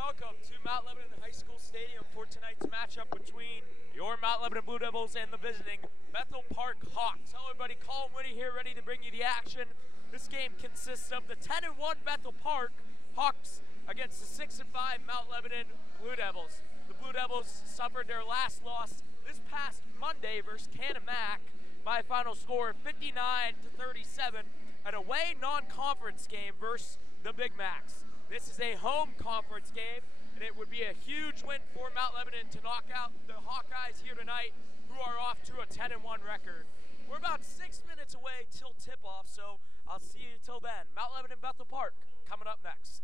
welcome to Mount Lebanon High School Stadium for tonight's matchup between your Mount Lebanon Blue Devils and the visiting Bethel Park Hawks. Hello everybody, Colin Whitty here, ready to bring you the action. This game consists of the 10-1 Bethel Park Hawks against the 6-5 Mount Lebanon Blue Devils. The Blue Devils suffered their last loss this past Monday versus Canamac by a final score of 59-37, an away non-conference game versus the Big Macs. This is a home conference game, and it would be a huge win for Mount Lebanon to knock out the Hawkeyes here tonight, who are off to a 10-1 record. We're about 6 minutes away till tip-off, so I'll see you till then. Mount Lebanon Bethel Park coming up next.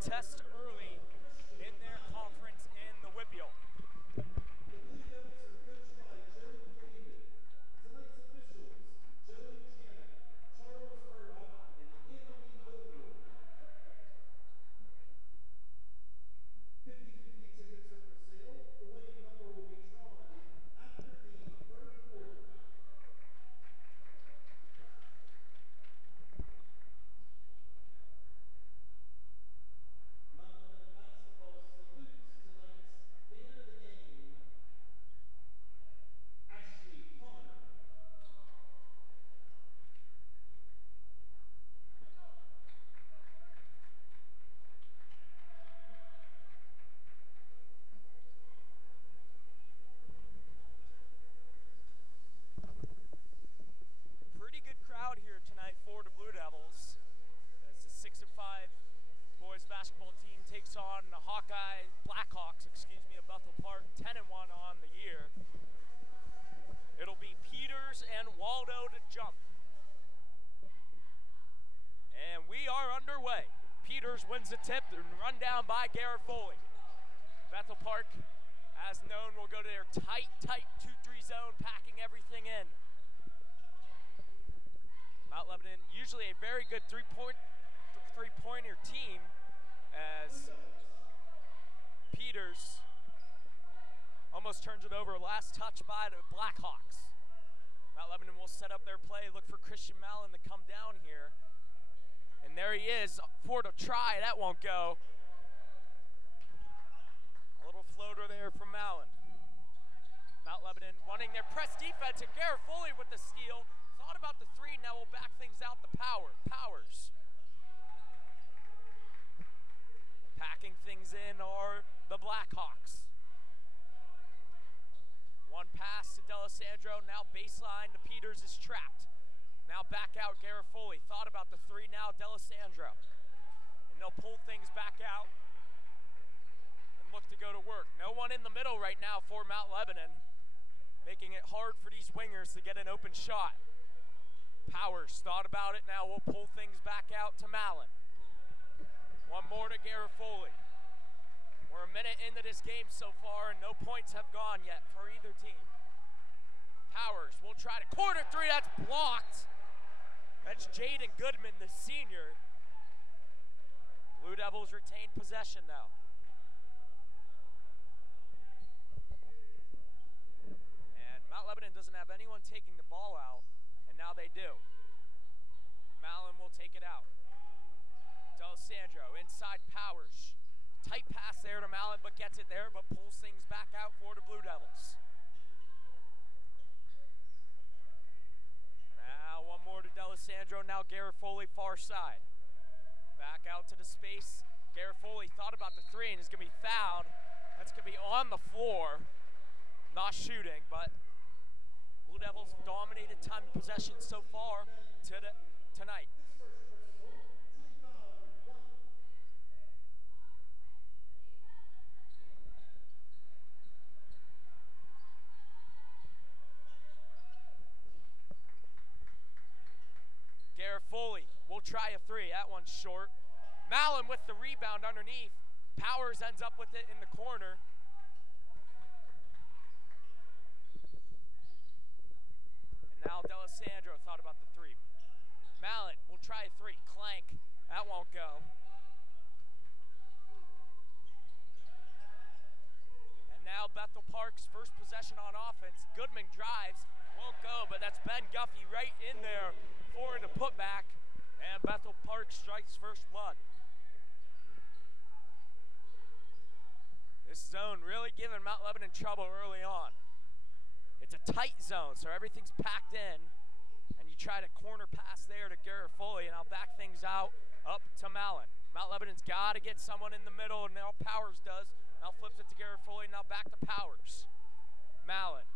test early in their conference in the Whitfield. Pretty good crowd here tonight for the Blue Devils as the 6-5 boys basketball team takes on the Blackhawks, of Bethel Park, 10-1 on the year. It'll be Peters and Waldo to jump. And we are underway. Peters wins the tip and run down by Garofoli. Bethel Park, as known, will go to their tight 2-3 zone, packing everything in. Mount Lebanon, usually a very good three-pointer team, as Peters almost turns it over. Last touch by the Blackhawks. Mount Lebanon will set up their play, look for Christian Mallon to come down here. And there he is for the try. That won't go. A little floater there from Mallon. Mount Lebanon wanting their press defense, and Garofoli with the steal. Thought about the three, now we'll back things out to Powers. Packing things in are the Blackhawks. One pass to D'Alessandro, now baseline to Peters is trapped. Now back out Garofoli, thought about the three, now D'Alessandro. And they'll pull things back out and look to go to work. No one in the middle right now for Mount Lebanon, making it hard for these wingers to get an open shot. Powers thought about it, now we'll pull things back out to Mallon. One more to Garofoli. We're a minute into this game so far and no points have gone yet for either team. Powers will try to corner three, that's blocked. That's Jaden Goodman, the senior. Blue Devils retain possession now. And Mount Lebanon doesn't have anyone taking the ball out. Now they do. Mallon will take it out. D'Alessandro inside Powers. Tight pass there to Mallon, but gets it there, but pulls things back out for the Blue Devils. Now one more to D'Alessandro, now Garofoli far side. Back out to the space. Garofoli thought about the three and is going to be fouled. That's going to be on the floor. Not shooting, but Blue Devils dominated time of possession so far tonight. Garofoli will try a three. That one's short. Mallon with the rebound underneath. Powers ends up with it in the corner. Now D'Alessandro thought about the three. Mallon will try a three. Clank. That won't go. And now Bethel Park's first possession on offense. Goodman drives. Won't go, but that's Ben Guffey right in there for the putback. And Bethel Park strikes first blood. This zone really giving Mount Lebanon trouble early on. It's a tight zone, so everything's packed in, and you try to corner pass there to Garofoli, and I'll back things out up to Mallon. Mount Lebanon's got to get someone in the middle, and now Powers does. Now flips it to Garofoli, now back to Powers. Mallon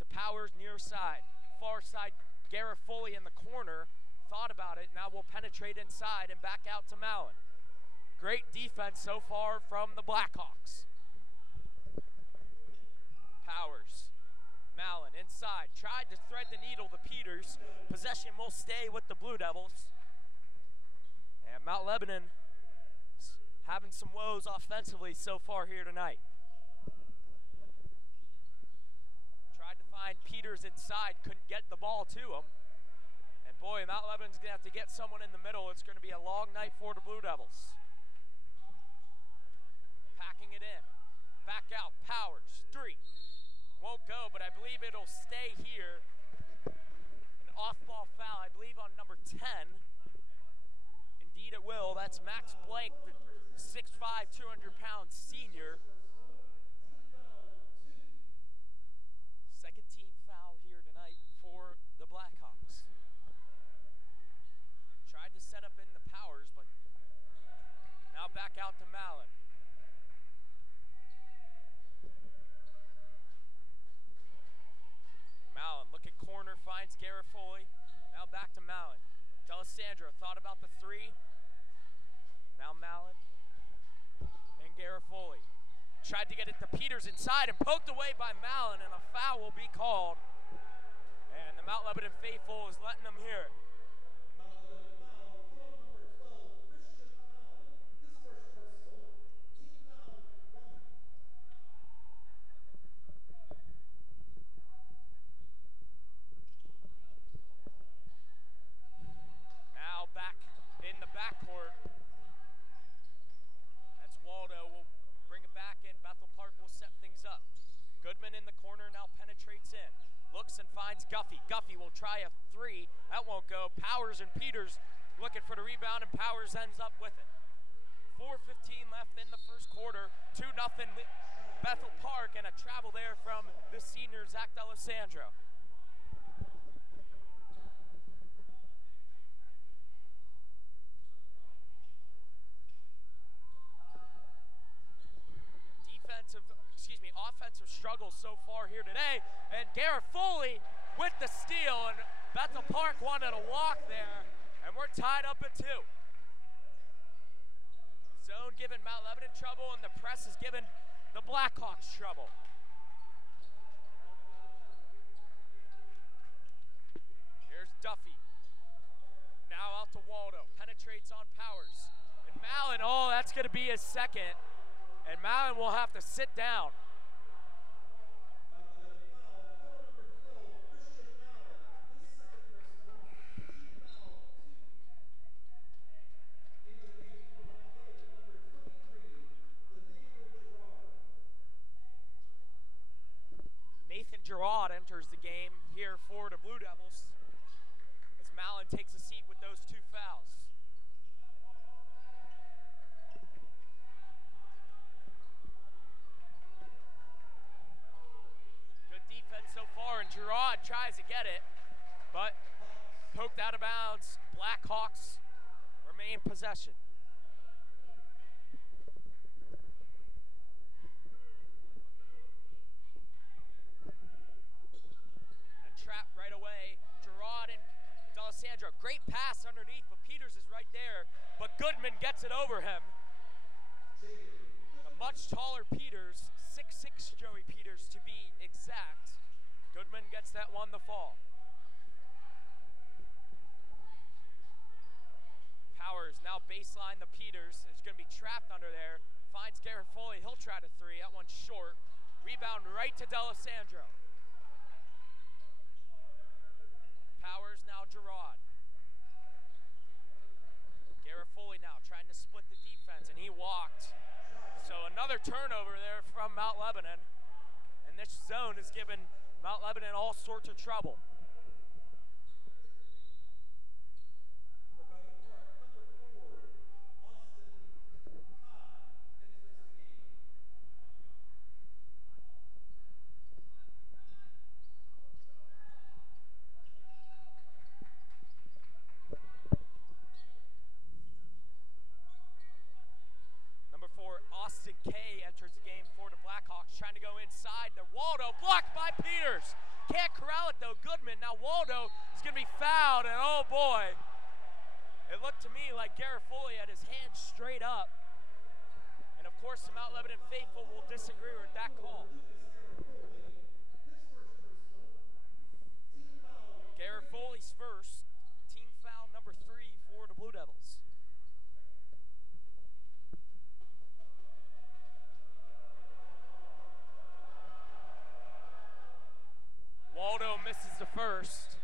to Powers near side. Far side, Garofoli in the corner. Thought about it, now we'll penetrate inside and back out to Mallon. Great defense so far from the Blackhawks. Powers. Mallon inside, tried to thread the needle to Peters. Possession will stay with the Blue Devils. And Mount Lebanon having some woes offensively so far here tonight. Tried to find Peters inside, couldn't get the ball to him. And boy, Mount Lebanon's going to have to get someone in the middle. It's going to be a long night for the Blue Devils. Packing it in. Back out, Powers, 3. Won't go, but I believe it'll stay here. An off-ball foul, I believe, on number 10. Indeed it will. That's Max Blank, the 6'5", 200-pound senior. Second team foul here tonight for the Blackhawks. Tried to set up in the Powers, but now back out to Mallon. Mallon looking corner, finds Garofoli. Now back to Mallon. D'Alessandro thought about the 3. Now Mallon and Garofoli. Tried to get it to Peters inside and poked away by Mallon, and a foul will be called. And the Mount Lebanon faithful is letting them hear it. Back in the backcourt. That's Waldo. Will bring it back in. Bethel Park will set things up. Goodman in the corner now penetrates in. Looks and finds Guffey. Guffey will try a 3. That won't go. Powers and Peters looking for the rebound, and Powers ends up with it. 4:15 left in the first quarter. 2-0 Bethel Park, and a travel there from the senior Zach D'Alessandro. Offensive struggles so far here today, and Garofoli with the steal, and Bethel Park wanted a walk there, and we're tied up at 2. Zone giving Mount Lebanon trouble, and the press is giving the Blackhawks trouble. Here's Duffy. Now out to Waldo, penetrates on Powers. And Mallon, oh, that's gonna be his second. And Mallon will have to sit down. Nathan Gerard enters the game here for the Blue Devils as Mallon takes a seat with those 2 fouls. So far, and Gerard tries to get it, but poked out of bounds. Blackhawks remain in possession. A trap right away. Gerard and D'Alessandro. Great pass underneath, but Peters is right there, but Goodman gets it over him. The much taller Peters, 6'6" Joey Peters to be exact. Goodman gets that one to fall. Powers now baseline the Peters. Is going to be trapped under there. Finds Garofoli. He'll try to 3. That one's short. Rebound right to D'Alessandro. Powers now Gerard. Garofoli now trying to split the defense, and he walked. So another turnover there from Mount Lebanon. And this zone is given Mount Lebanon all sorts of trouble. Number 4, Austin Kay enters the game for the Blackhawks, trying to go inside. The Waldo blocked by Peters. Can't corral it though, Goodman. Now Waldo is going to be fouled, and oh boy. It looked to me like Garofoli had his hand straight up. And of course the Mount Lebanon faithful will disagree with that call. Garofoli's first, team foul number 3 for the Blue Devils. Waldo misses the first.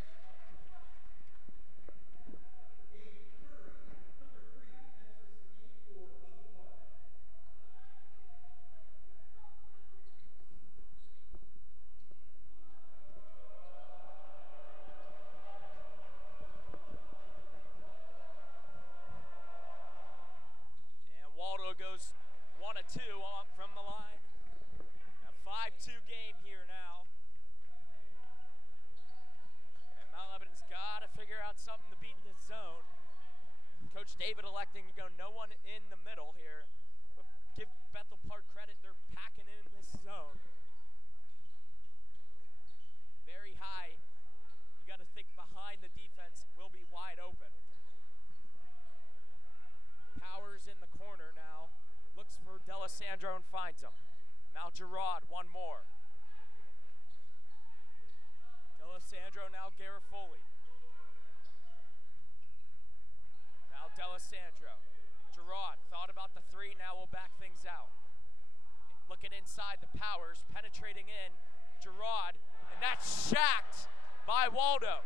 Waldo goes 1 of 2 from the line. A 5-2 game here now. And Mount Lebanon's got to figure out something to beat this zone. Coach David electing to go no one in the middle here. But give Bethel Park credit, they're packing in this zone. Very high. You got to think behind the defense will be wide open. Powers in the corner now, looks for D'Alessandro and finds him. Now Gerard, one more. D'Alessandro, now Garofoli. Now D'Alessandro. Gerard thought about the three, now will back things out. Looking inside the Powers, penetrating in. Gerard, and that's shacked by Waldo.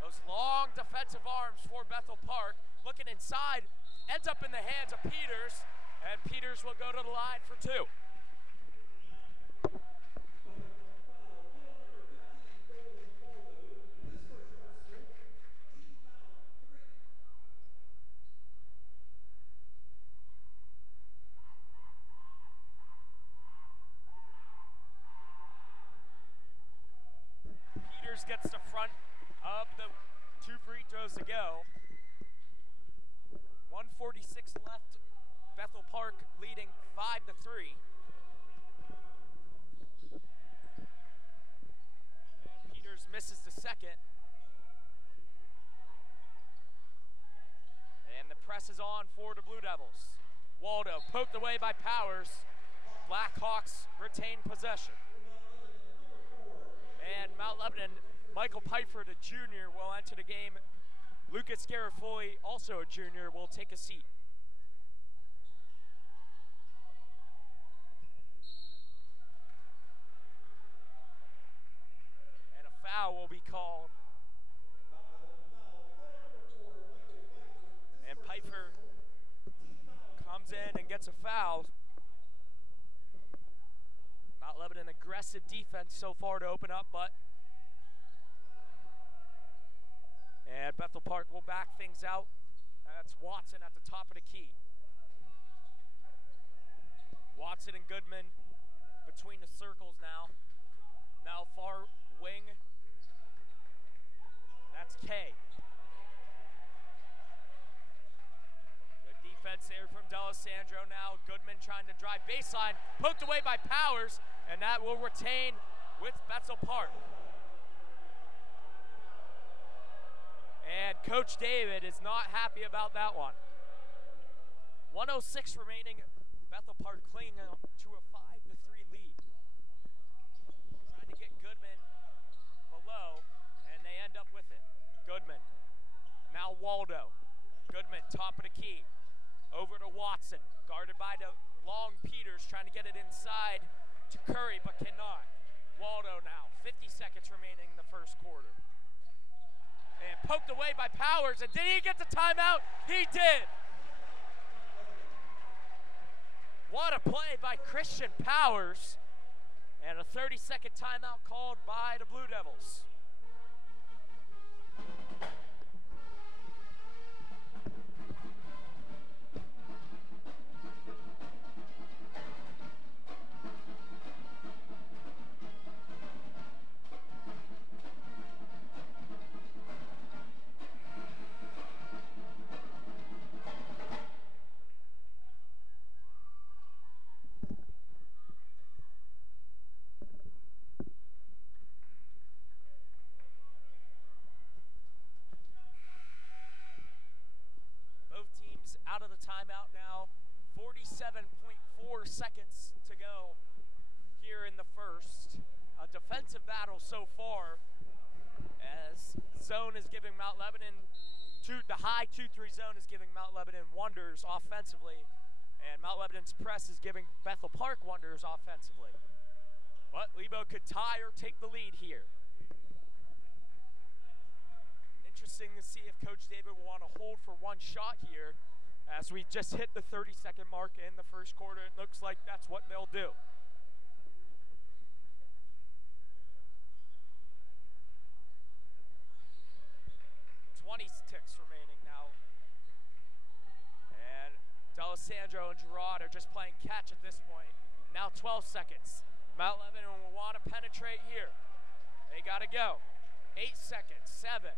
Those long defensive arms for Bethel Park. Looking inside, ends up in the hands of Peters, and Peters will go to the line for 2. Peters gets the front of the 2 free throws to go. 1:46 left. Bethel Park leading 5-3. And Peters misses the second. And the press is on for the Blue Devils. Waldo poked away by Powers. Blackhawks retain possession. And Mount Lebanon, Michael Pfeiffer, the junior, will enter the game. Lucas Garofoli, also a junior, will take a seat. And a foul will be called. And Pfeiffer comes in and gets a foul. Mount Lebanon aggressive defense so far to open up, but and Bethel Park will back things out. That's Watson at the top of the key. Watson and Goodman between the circles now. Now far wing. That's Kay. Good defense there from D'Alessandro now. Goodman trying to drive baseline. Poked away by Powers, and that will retain with Bethel Park. And Coach David is not happy about that one. 1:06 remaining. Bethel Park clinging to a 5-3 lead. Trying to get Goodman below, and they end up with it. Goodman. Now Waldo. Goodman, top of the key. Over to Watson. Guarded by the long Peters, trying to get it inside to Curry, but cannot. Waldo now. 50 seconds remaining in the first quarter. And poked away by Powers, and did he get the timeout? He did. What a play by Christian Powers. And a 30-second timeout called by the Blue Devils. Out of the timeout now, 47.4 seconds to go here in the first. A defensive battle so far, as zone is giving Mount Lebanon, the high 2-3 zone is giving Mount Lebanon wonders offensively, and Mount Lebanon's press is giving Bethel Park wonders offensively. But Lebo could tie or take the lead here. interesting to see if Coach David will want to hold for one shot here. As we just hit the 30-second mark in the first quarter, it looks like that's what they'll do. 20 ticks remaining now. And D'Alessandro and Gerard are just playing catch at this point. Now 12 seconds. Mount Lebanon will want to penetrate here. They got to go. 8 seconds. 7,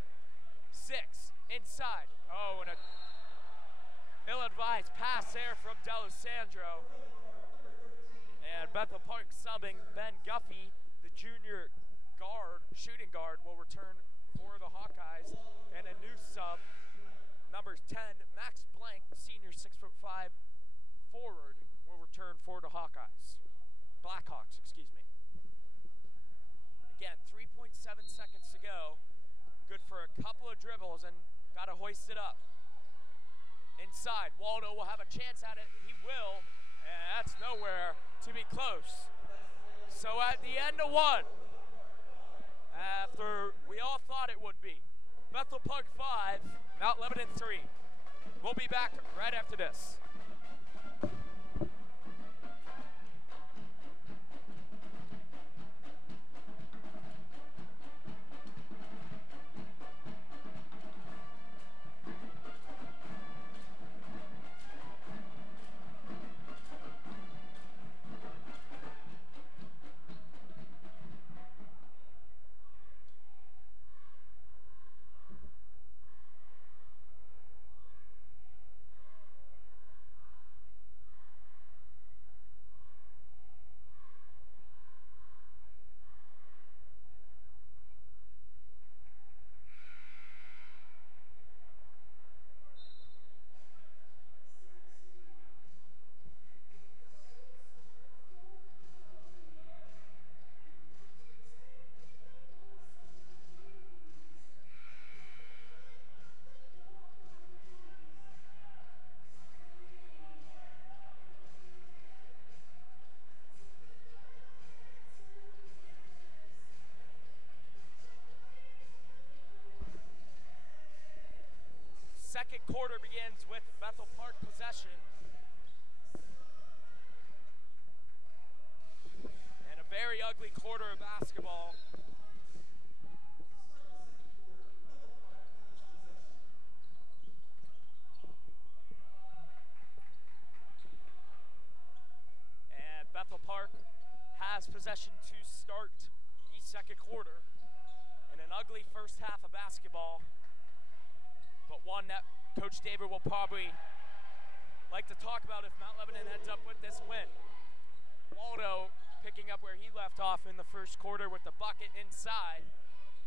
6, inside. Oh, and a ill-advised pass there from D'Alessandro. And Bethel Park subbing Ben Guffey, the junior guard, shooting guard, will return for the Hawkeyes. And a new sub, number 10, Max Blank, senior 6'5" forward, will return for the Hawkeyes. Blackhawks, excuse me. Again, 3.7 seconds to go. Good for a couple of dribbles and got to hoist it up. Inside, Waldo will have a chance at it. He will, and that's nowhere to be close. So at the end of one, after we all thought it would be, Bethel Park 5, Mount Lebanon 3. We'll be back right after this. Second quarter begins with Bethel Park possession. And a very ugly quarter of basketball. And Bethel Park has possession to start the second quarter. In an ugly first half of basketball, but one that Coach David will probably like to talk about if Mount Lebanon ends up with this win. Waldo picking up where he left off in the first quarter with the bucket inside,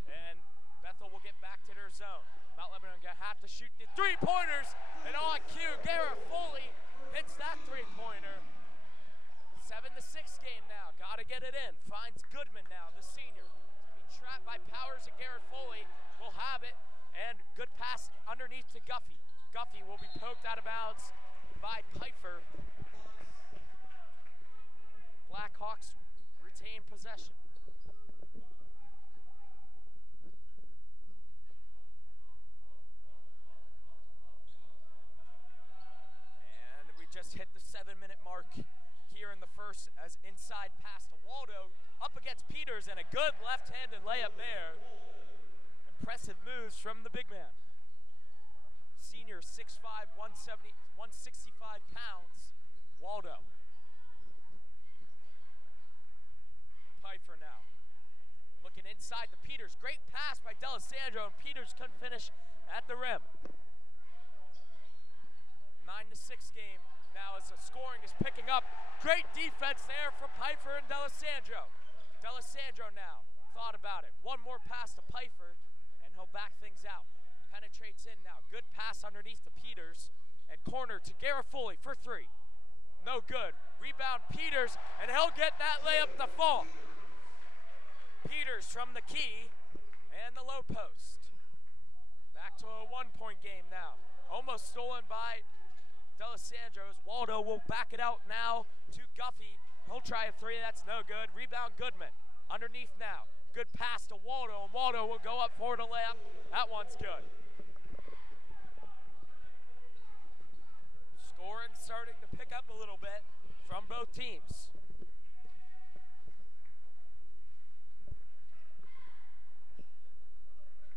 and Bethel will get back to their zone. Mount Lebanon gonna have to shoot the three-pointers, and on cue, Garrett Foley hits that three-pointer. 7-6 game now, gotta get it in. Finds Goodman now, the senior. Be trapped by Powers, and Garrett Foley will have it. And good pass underneath to Guffey. Guffey will be poked out of bounds by Pfeiffer. Blackhawks retain possession. And we just hit the 7-minute mark here in the first as inside pass to Waldo up against Peters, and a good left-handed layup there. Impressive moves from the big man. Senior 6'5", 165 pounds, Waldo. Pfeiffer now. Looking inside to Peters. Great pass by D'Alessandro, and Peters couldn't finish at the rim. 9-6 game now as the scoring is picking up. Great defense there from Pfeiffer and D'Alessandro. D'Alessandro now thought about it. One more pass to Pfeiffer, and he'll back things out. Penetrates in now. Good pass underneath to Peters, and corner to Garrett Foley for three. No good. Rebound Peters, and he'll get that layup to fall. Peters from the key and the low post. Back to a one-point game now. Almost stolen by D'Alessandro's. Waldo will back it out now to Guffey. He'll try a three, that's no good. Rebound Goodman. Underneath now. Good pass to Waldo, and Waldo will go up for the layup. That one's good. Scoring starting to pick up a little bit from both teams.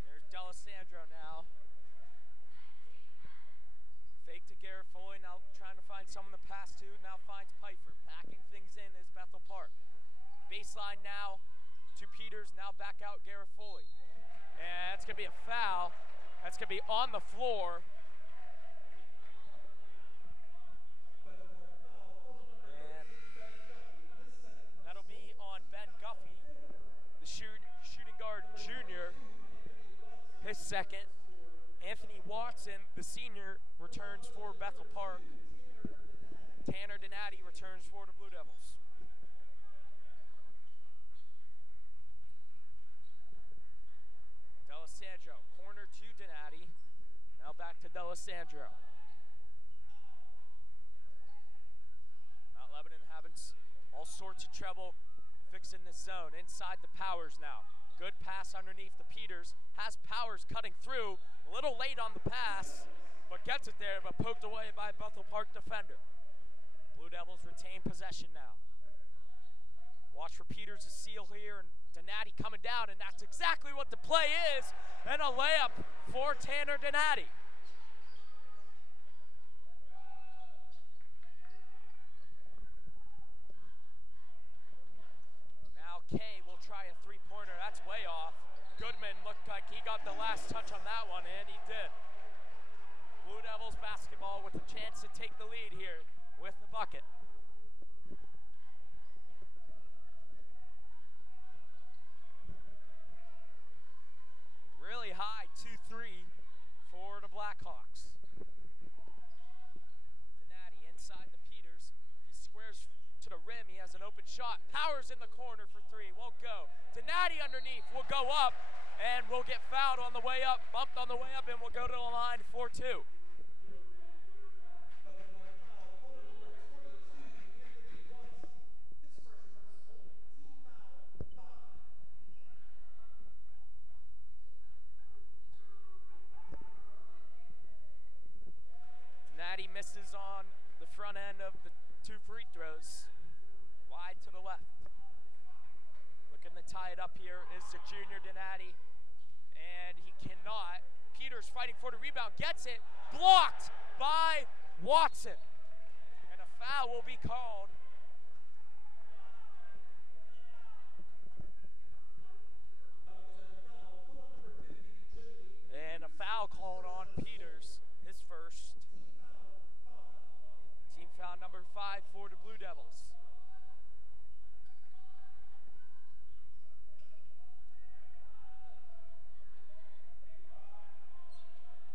Here's D'Alessandro now. Fake to Garofoli, now trying to find someone to pass to, now finds Pfeiffer. Backing things in is Bethel Park. Baseline now to Peters, now back out Garofoli. And it's gonna be a foul. That's gonna be on the floor. And that'll be on Ben Guffey, the shooting guard junior, his second. Anthony Watson, the senior, returns for Bethel Park. Tanner Donati returns for the Blue Devils. D'Alessandro, corner to Donati. Now back to D'Alessandro. Mount Lebanon having all sorts of trouble fixing this zone. Inside the Powers now. Good pass underneath the Peters. Has Powers cutting through. A little late on the pass, but gets it there, but poked away by Bethel Park defender. Blue Devils retain possession now. Watch for Peters to seal here, and Donati coming down, and that's exactly what the play is, and a layup for Tanner Donati. Now Kay will try a three-pointer. That's way off. Goodman looked like he got the last touch on that one, and he did. Blue Devils basketball with a chance to take the lead here with the bucket. Really high 2-3 for the Blackhawks. Donati inside the Peters. He squares to the rim. He has an open shot. Powers in the corner for three. Won't go. Donati underneath will go up and will get fouled on the way up. Bumped on the way up and will go to the line for two. Donati misses on the front end of the two free throws. Wide to the left. Looking to tie it up here is the junior Donati, and he cannot. Peters fighting for the rebound, gets it, blocked by Watson. And a foul will be called. And a foul called on Peters, his first. Team foul number 5 for the Blue Devils.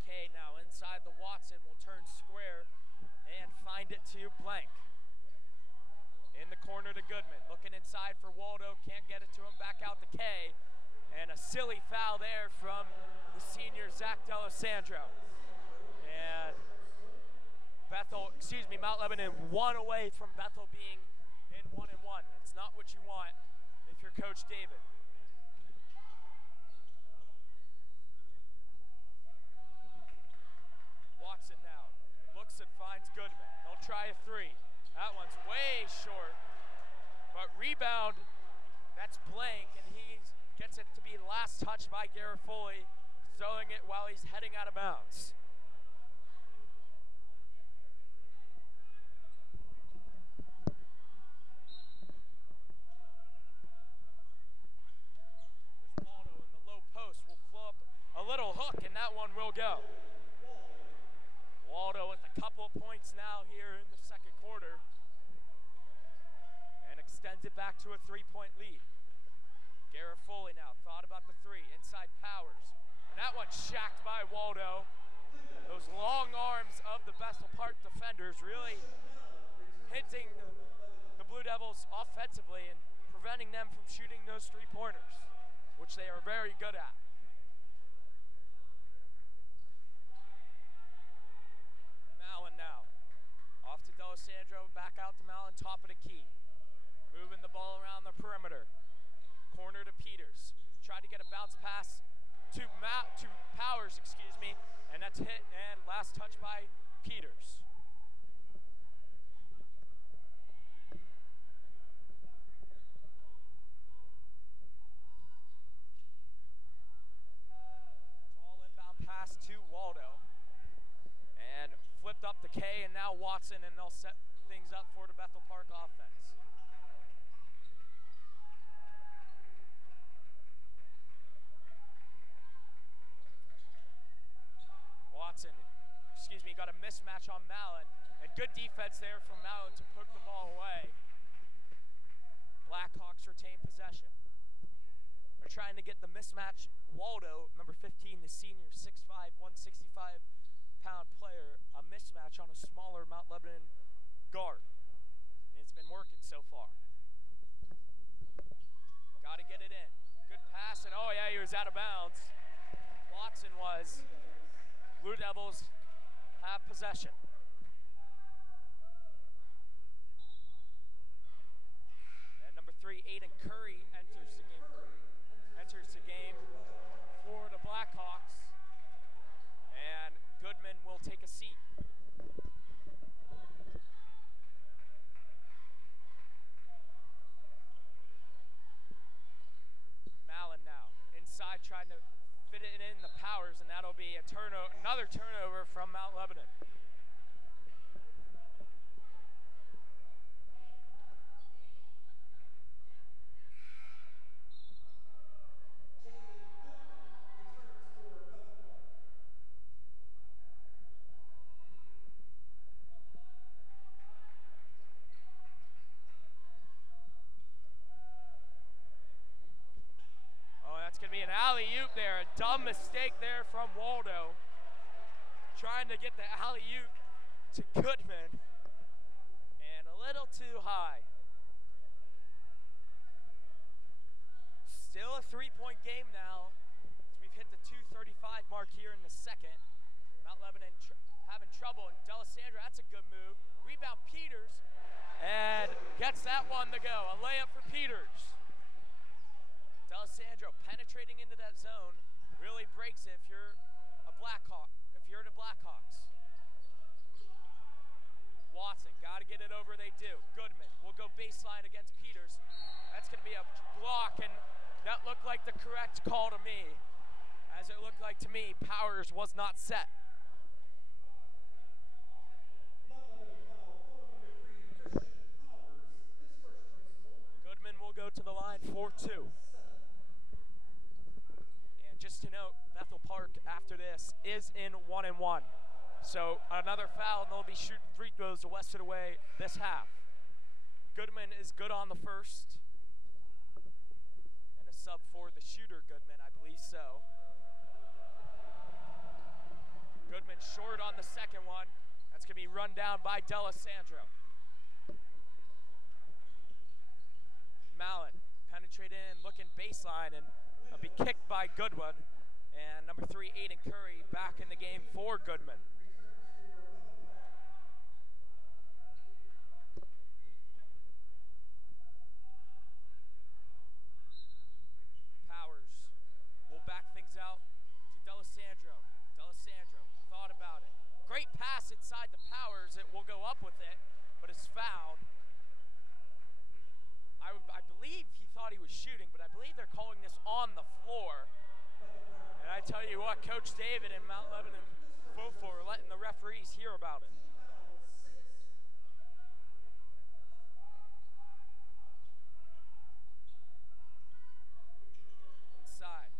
Kay now inside the Watson will turn square and find it to Blank. In the corner to Goodman, looking inside for Waldo, can't get it to him, back out to Kay. And a silly foul there from the senior Zach D'Alessandro. And Mount Lebanon 1 away from Bethel being in 1-1. That's not what you want if you're Coach David. Watson now looks and finds Goodman. He'll try a three. That one's way short, but rebound, that's Blank, and he gets it to be last touch by Garofoli, throwing it while he's heading out of bounds. There's Waldo in the low post, will flow up a little hook, and that one will go. Waldo with a couple of points now here in the second quarter, and extends it back to a 3-point lead. Garofoli now thought about the three, inside Powers, and that one's shacked by Waldo. Those long arms of the Bethel Park defenders really hitting the Blue Devils offensively and preventing them from shooting those three-pointers, which they are very good at. Now, off to D'Alessandro, back out to Mallon, top of the key. Moving the ball around the perimeter. Corner to Peters. Tried to get a bounce pass to Powers, and that's hit, and last touch by Peters. up to Kay and now Watson, and they'll set things up for the Bethel Park offense. Watson, got a mismatch on Mallon, and good defense there from Mallon to put the ball away. Blackhawks retain possession. They're trying to get the mismatch. Waldo, number 15, the senior, 6'5", 165-pound player, a mismatch on a smaller Mount Lebanon guard. And it's been working so far. Got to get it in. Good pass, and oh yeah, he was out of bounds. Watson was. Blue Devils have possession. And number 3, Aiden Curry enters the game for the Blackhawks. And Goodman will take a seat. Mallon now inside trying to fit it in the Powers, and that'll be a another turnover from Mount Lebanon. That's going to be an alley-oop there. A dumb mistake there from Waldo. Trying to get the alley-oop to Goodman. And a little too high. Still a three-point game now. As we've hit the 2:35 mark here in the second. Mount Lebanon having trouble. And D'Alessandro, that's a good move. Rebound Peters. And gets that one to go. A layup for Peters. D'Alessandro penetrating into that zone really breaks it if you're a Blackhawk, if you're the Blackhawks. Watson, got to get it over, they do. Goodman will go baseline against Peters. That's going to be a block, and that looked like the correct call to me. As it looked like to me, Powers was not set. Goodman will go to the line 4-2. Just to note, Bethel Park after this is in 1-1. So another foul, and they'll be shooting free throws the rest of the way this half. Goodman is good on the first. And a sub for the shooter, Goodman, I believe so. Goodman short on the second one. That's going to be run down by D'Alessandro. Mallon penetrate in, looking baseline, and will be kicked by Goodwin. And number 3, Aiden Curry, back in the game for Goodman. Powers will back things out to D'Alessandro. D'Alessandro thought about it. Great pass inside the Powers. It will go up with it, but it's fouled. I believe he thought he was shooting, but I believe they're calling this on the floor. And I tell you what, Coach David and Mount Lebanon Fofo are letting the referees hear about it. Inside.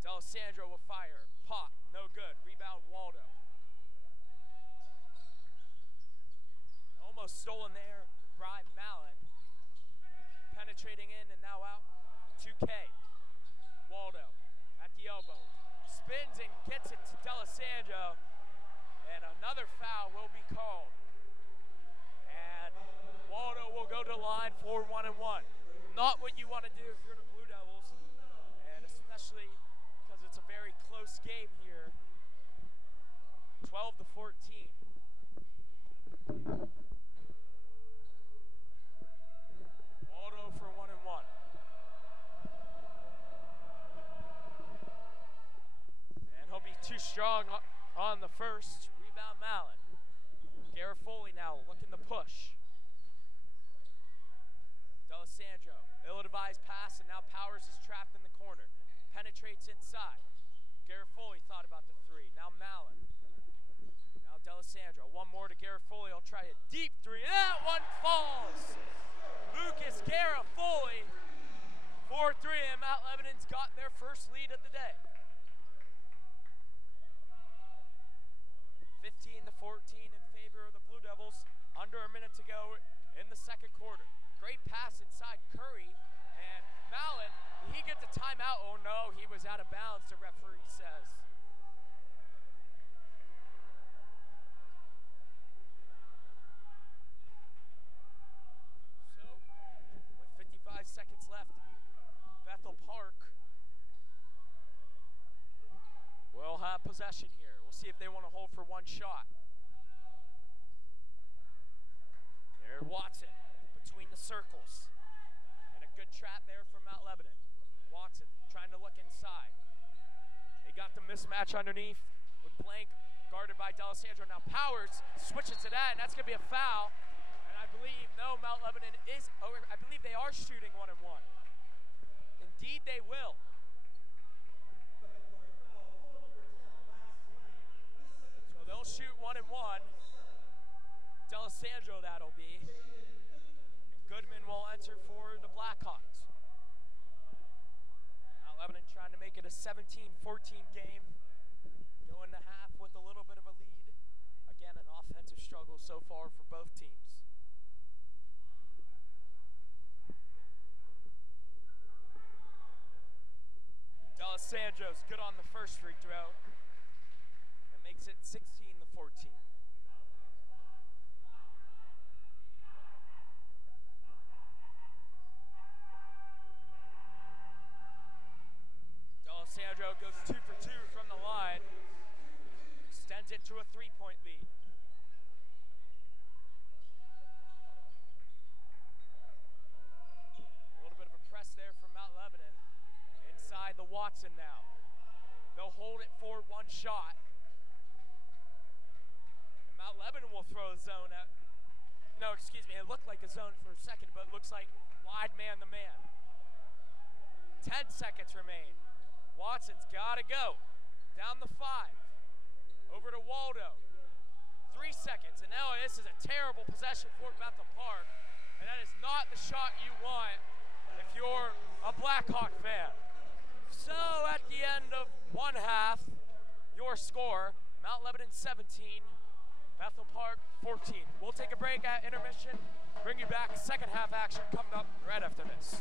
D'Alessandro will fire. Pop, no good. Rebound Waldo. Almost stolen there by Mallon. Penetrating in and now out to K. Waldo at the elbow. Spins and gets it to D'Alessandro. And another foul will be called. And Waldo will go to the line for 1-1. Not what you want to do if you're the Blue Devils. And especially because it's a very close game here. 12-14. For 1-1. And he'll be too strong on the first. Rebound Mallon. Garofoli now looking to push. D'Alessandro, ill-advised pass, and now Powers is trapped in the corner. Penetrates inside. Garofoli thought about the three. Now Mallon. Now D'Alessandro, one more to Garofoli. He'll try a deep three. That one falls. Lucas Garofoli, 4-3, and Mount Lebanon's got their first lead of the day. 15-14 in favor of the Blue Devils. Under a minute to go in the second quarter. Great pass inside Curry, and Mallett, he gets a timeout. Oh no, he was out of bounds, the referee says. So, with 55 seconds left, Bethel Park will have possession here. We'll see if they want to hold for one shot. There, Watson between the circles. And a good trap there from Mount Lebanon. Watson trying to look inside. They got the mismatch underneath with Blank guarded by D'Alessandro. Now Powers switches to that, and that's going to be a foul. And I believe, no, Mount Lebanon is, I believe they are shooting 1-1. Indeed they will. So they'll shoot 1-1. D'Alessandro that'll be. And Goodman will enter for the Blackhawks. Mount Lebanon trying to make it a 17-14 game. Going to half with a little bit of a lead. Again, an offensive struggle so far for both teams. D'Alessandro's good on the first free throw. And makes it 16-14. D'Alessandro goes 2 for 2 from the line. Extends it to a 3-point lead. A little bit of a press there from Mount Lebanon. Inside the Watson now. They'll hold it for one shot. And Mount Lebanon will throw a zone at, no, excuse me, it looked like a zone for a second, but it looks like wide man to man. 10 seconds remain. Watson's gotta go. Down the 5. Over to Waldo. 3 seconds, and now this is a terrible possession for Bethel Park. And that is not the shot you want if you're a Blackhawk fan. So at the end of one half, your score, Mount Lebanon 17, Bethel Park 14. We'll take a break at intermission, bring you back second half action coming up right after this.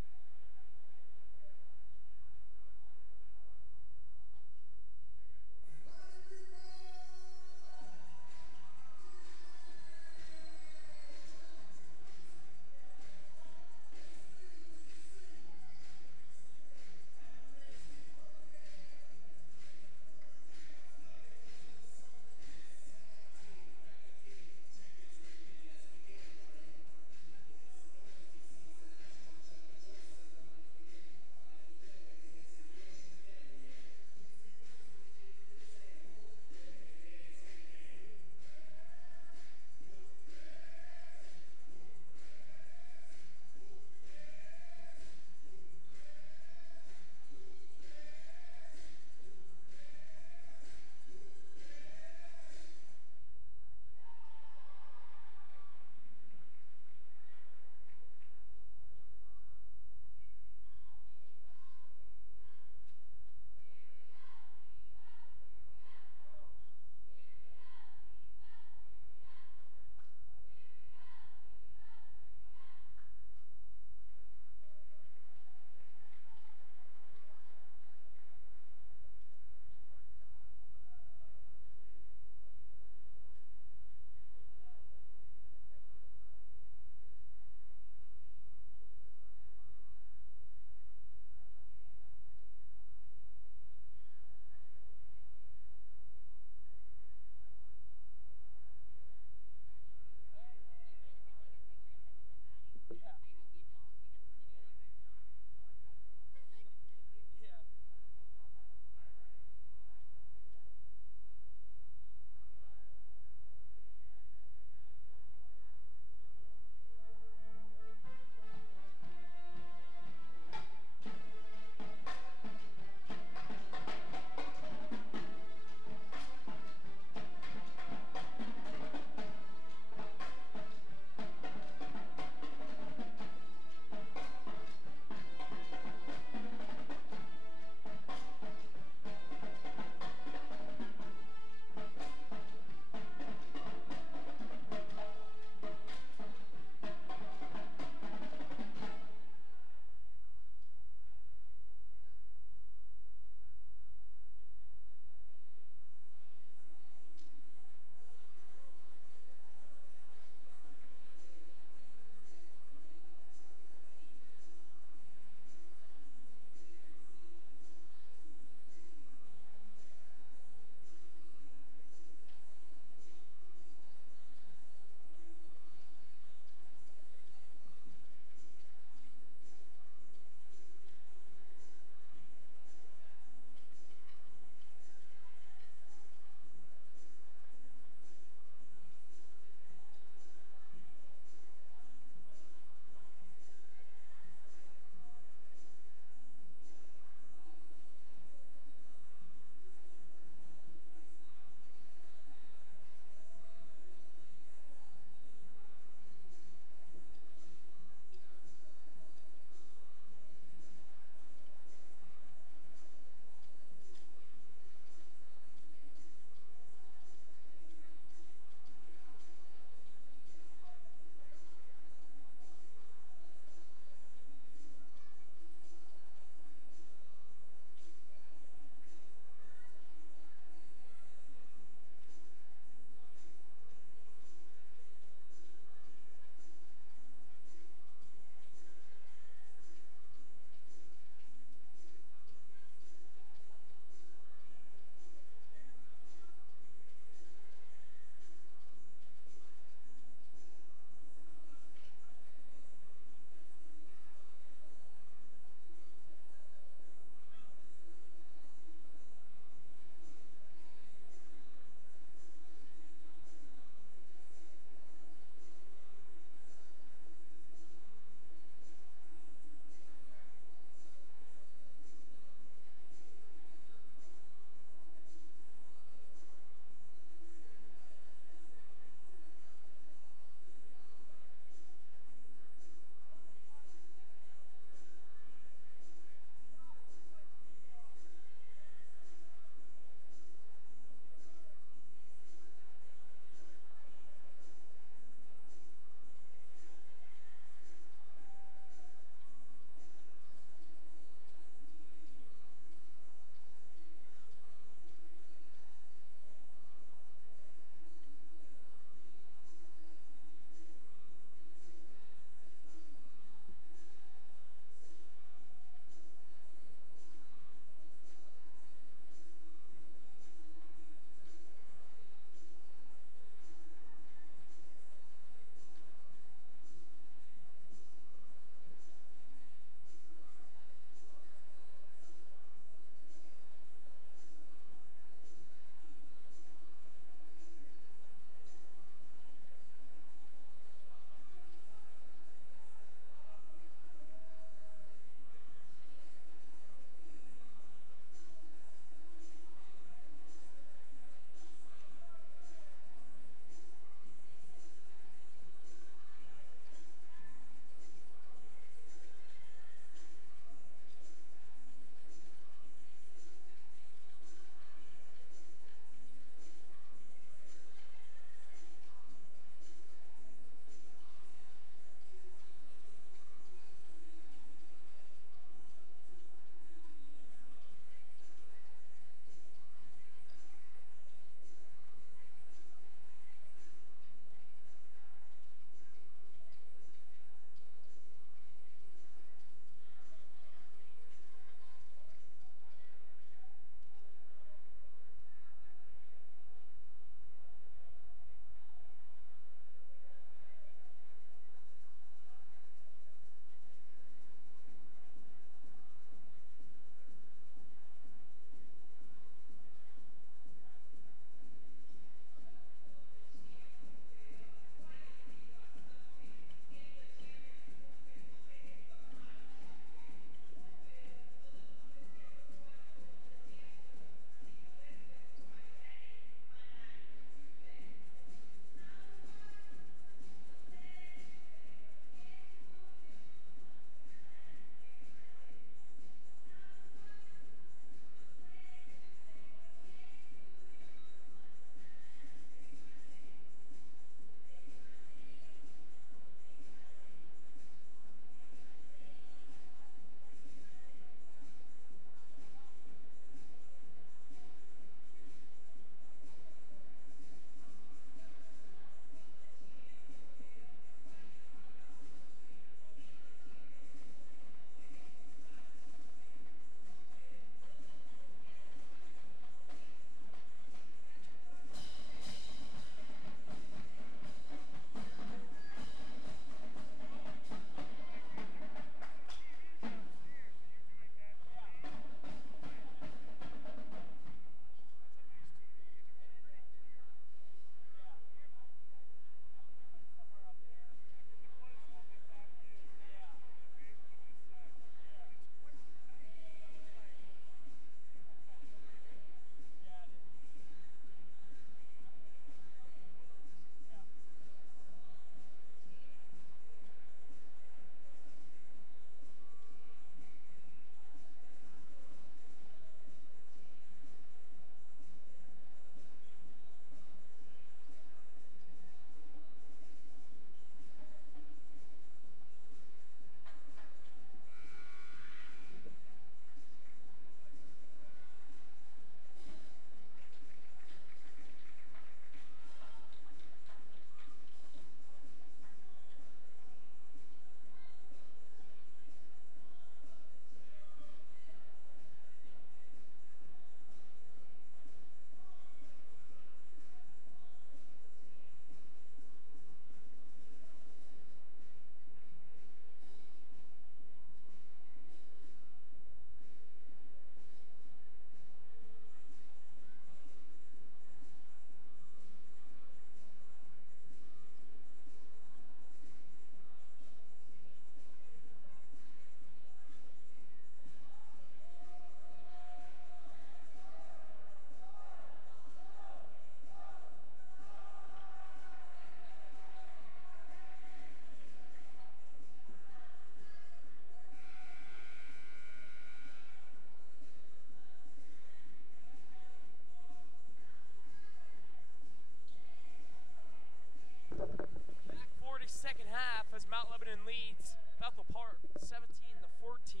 half as Mount Lebanon leads Bethel Park 17-14.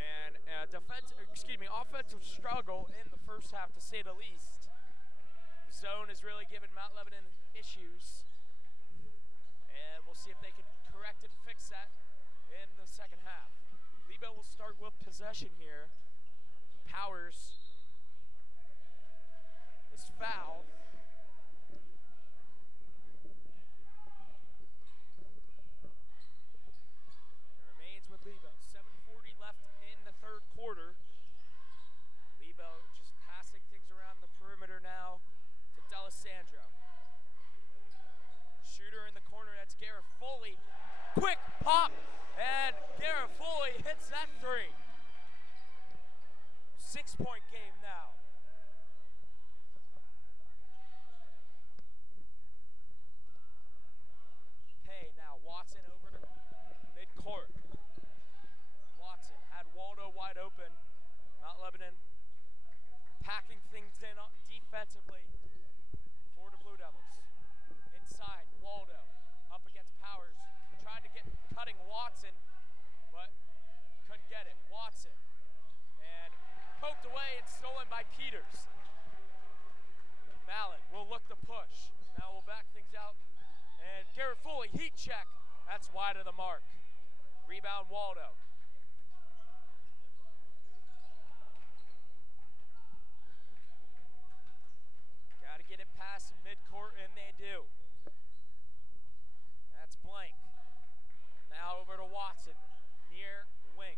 And offensive struggle in the first half, to say the least. The zone has really given Mount Lebanon issues. And we'll see if they can correct and fix that in the second half. Lebo will start with possession here. Powers is fouled. It remains with Lebo. 7:40 left in the third quarter. Lebo just passing things around the perimeter now to D'Alessandro. Shooter in the corner, that's Garrett Foley. Quick pop, and Garrett Foley hits that three. 6-point game now. Hey, now Watson over to midcourt. Watson had Waldo wide open. Mount Lebanon packing things in defensively for the Blue Devils. Inside, Waldo up against Powers, trying to get cutting Watson, but couldn't get it. Watson, and poked away and stolen by Peters. Mallon will look to push. Now we'll back things out. And Garrett Foley, heat check. That's wide of the mark. Rebound, Waldo. Got to get it past midcourt, and they do. That's blank. Now over to Watson, near wing.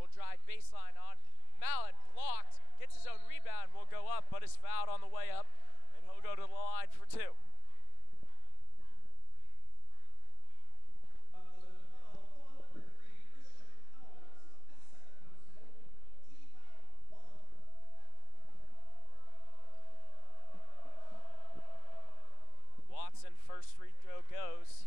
Will drive baseline on Mallon, blocked, gets his own rebound, will go up, but is fouled on the way up, and he'll go to the line for two. Watson, first free throw goes.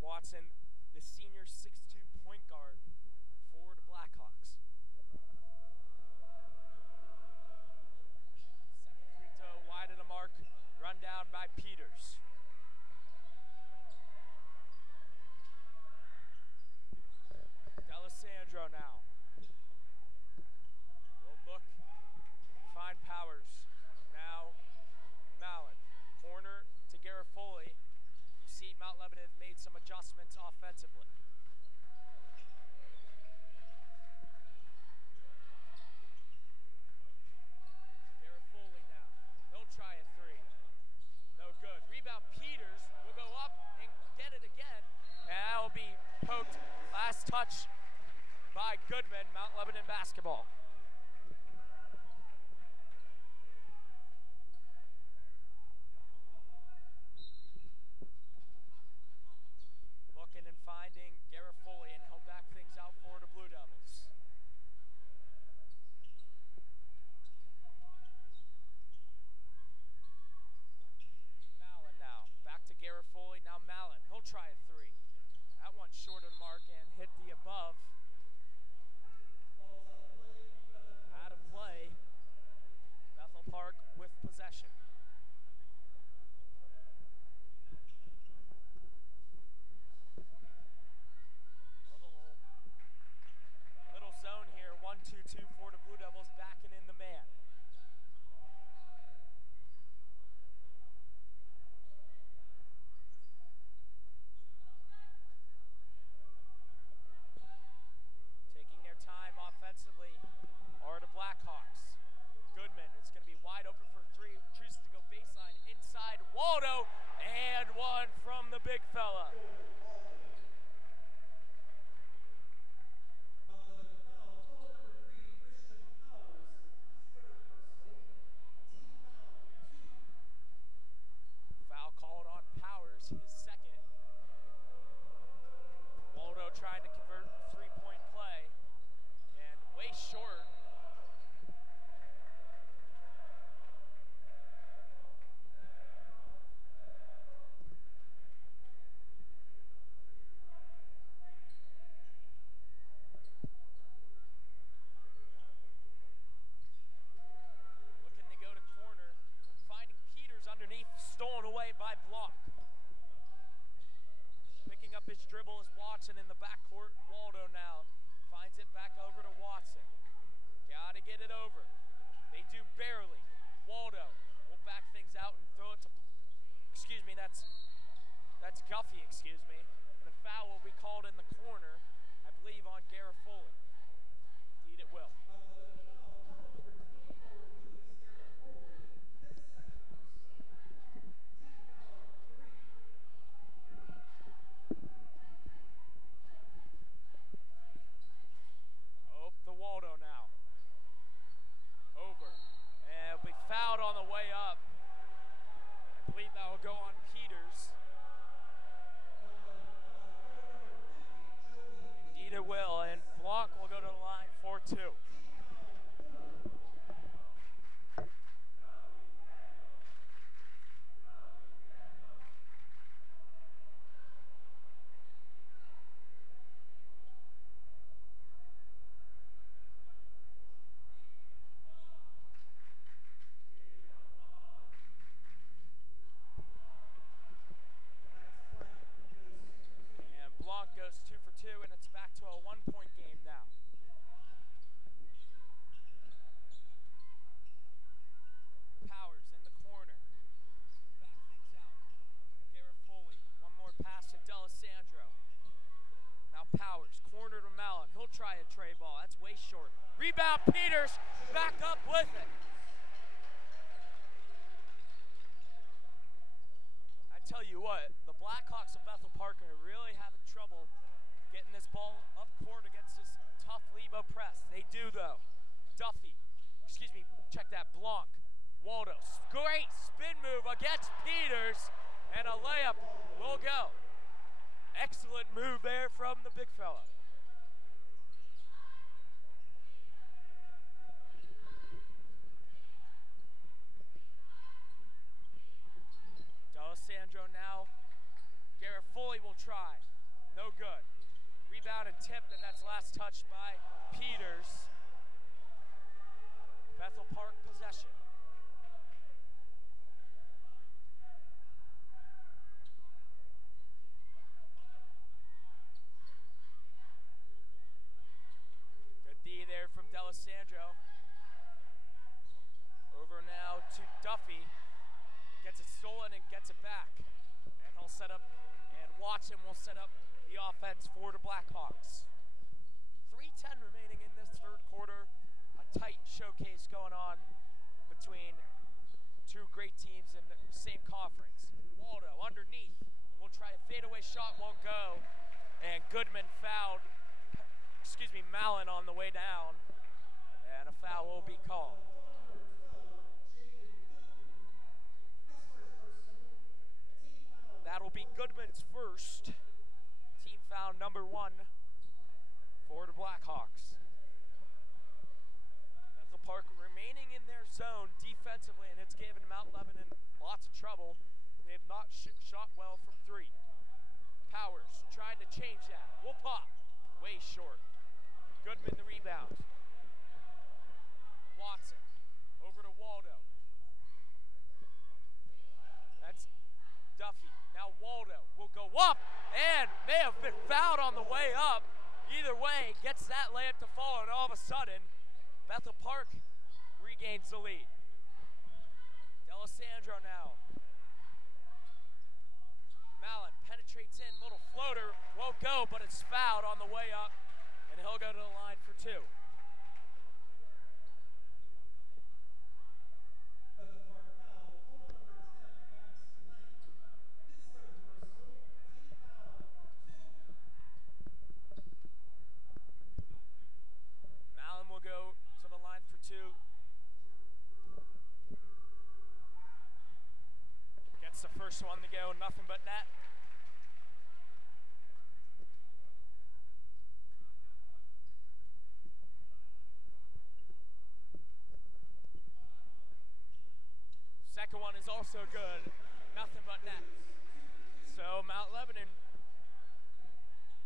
Watson, the senior 6'2" point guard for the Blackhawks. Second free throw wide of the mark, run down by Peters. D'Alessandro now. Will look, find Powers. Now Mallon, corner to Garrett Foley. You see Mount Lebanon made some adjustments offensively. Garrett Foley now, he'll try a three. No good. Rebound, Peters will go up and get it again. And that'll be poked, last touch by Goodman, Mount Lebanon basketball. Looking and finding Garrett Foley, and he'll back things out for the Blue Devils. Mallon now, back to Garrett Foley, now Mallon, he'll try a three. That one short of the mark and hit the above. Out of play. Bethel Park with possession. Little zone here, 1-2-2 for the Blue Devils, backing in the man. Taking their time offensively are the Blackhawks. Goodman, it's going to be wide open for three, chooses to go baseline inside. Waldo, and one from the big fella. Foul called on Powers, his second. Waldo trying to convert three-point play, and way short. Watson in the backcourt. Waldo now finds it back over to Watson. Gotta get it over. They do barely. Waldo will back things out and throw it to, excuse me, that's Guffey, excuse me. And a foul will be called in the corner, I believe, on Garofoli. Indeed it will. Oh, the Waldo now. Over. And will be fouled on the way up. I believe that will go on Peters. Indeed it will, and Blanc will go to the line for 2. Blanc goes 2 for 2, and it's back to a 1-point game now. Powers in the corner. Back things out. Garofoli. One more pass to D'Alessandro. Now Powers, corner to Mallon. He'll try a tray ball. That's way short. Rebound, Peters. Back up with it. I tell you what, the Blackhawks of Bethel Park are really having trouble getting this ball up court against this tough Lebo press. They do though. Duffy, excuse me, check that, Blanc. Waldo, great spin move against Peters, and a layup will go. Excellent move there from the big fella. D'Alessandro now. Garofoli will try. No good. Rebound and tipped, and that's last touched by Peters. Bethel Park possession. Good D there from D'Alessandro. Over now to Duffy. Gets it stolen and gets it back. And he'll set up, and Watson will set up the offense for the Blackhawks. 3:10 remaining in this third quarter. A tight showcase going on between two great teams in the same conference. Waldo underneath. Will try a fadeaway shot, won't go. And Goodman fouled, excuse me, Mallon on the way down. And a foul will be called. That'll be Goodman's first. Team foul number 1 for the Blackhawks. Bethel Park remaining in their zone defensively, and it's given Mount Lebanon lots of trouble. They have not shot well from 3. Powers trying to change that. Will pop. Way short. Goodman the rebound. Watson over to Waldo. That's Duffy. Now Waldo will go up and may have been fouled on the way up. Either way, gets that layup to fall, and all of a sudden, Bethel Park regains the lead. D'Alessandro now. Mallon penetrates in, little floater, won't go, but it's fouled on the way up, and he'll go to the line for 2. Mallon will go to the line for 2. Gets the first one to go, nothing but net. Second one is also good, nothing but net. So Mount Lebanon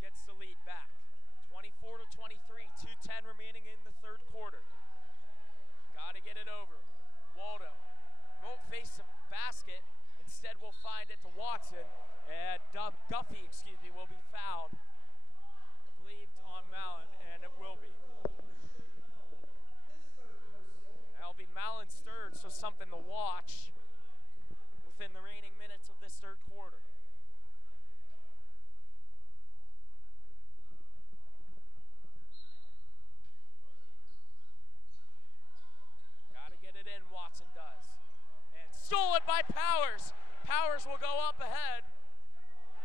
gets the lead back. 24-23, 2:10 remaining in the third quarter. Got to get it over. Waldo won't face the basket. Instead, we'll find it to Watson. And Guffey, will be fouled relieved on Mallon, and it will be. That'll be Mallon's third, so something to watch within the remaining minutes of this third quarter. Got to get it in, Watson does. And stolen by Powers. Powers will go up ahead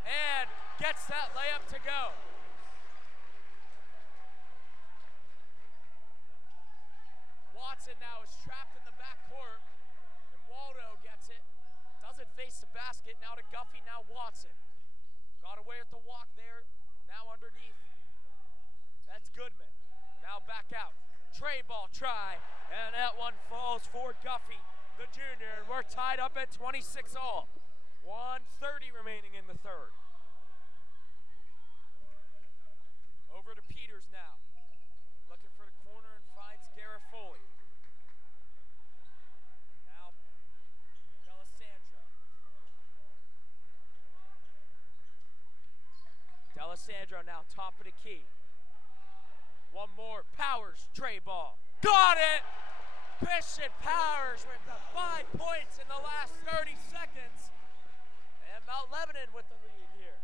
and gets that layup to go. Watson now is trapped in the backcourt, and Waldo gets it. Doesn't face the basket. Now to Guffey, now Watson. Got away with the walk there. Now underneath. That's Goodman. Now back out. Tray ball try, and that one falls for Guffey, the junior, and we're tied up at 26 all. 1:30 remaining in the third. Over to Peters now. Looking for the corner and finds Garrett Foley. Now, D'Alessandro now top of the key. One more, Powers, tray ball. Got it! Christian Powers with the 5 points in the last 30 seconds. And Mount Lebanon with the lead here.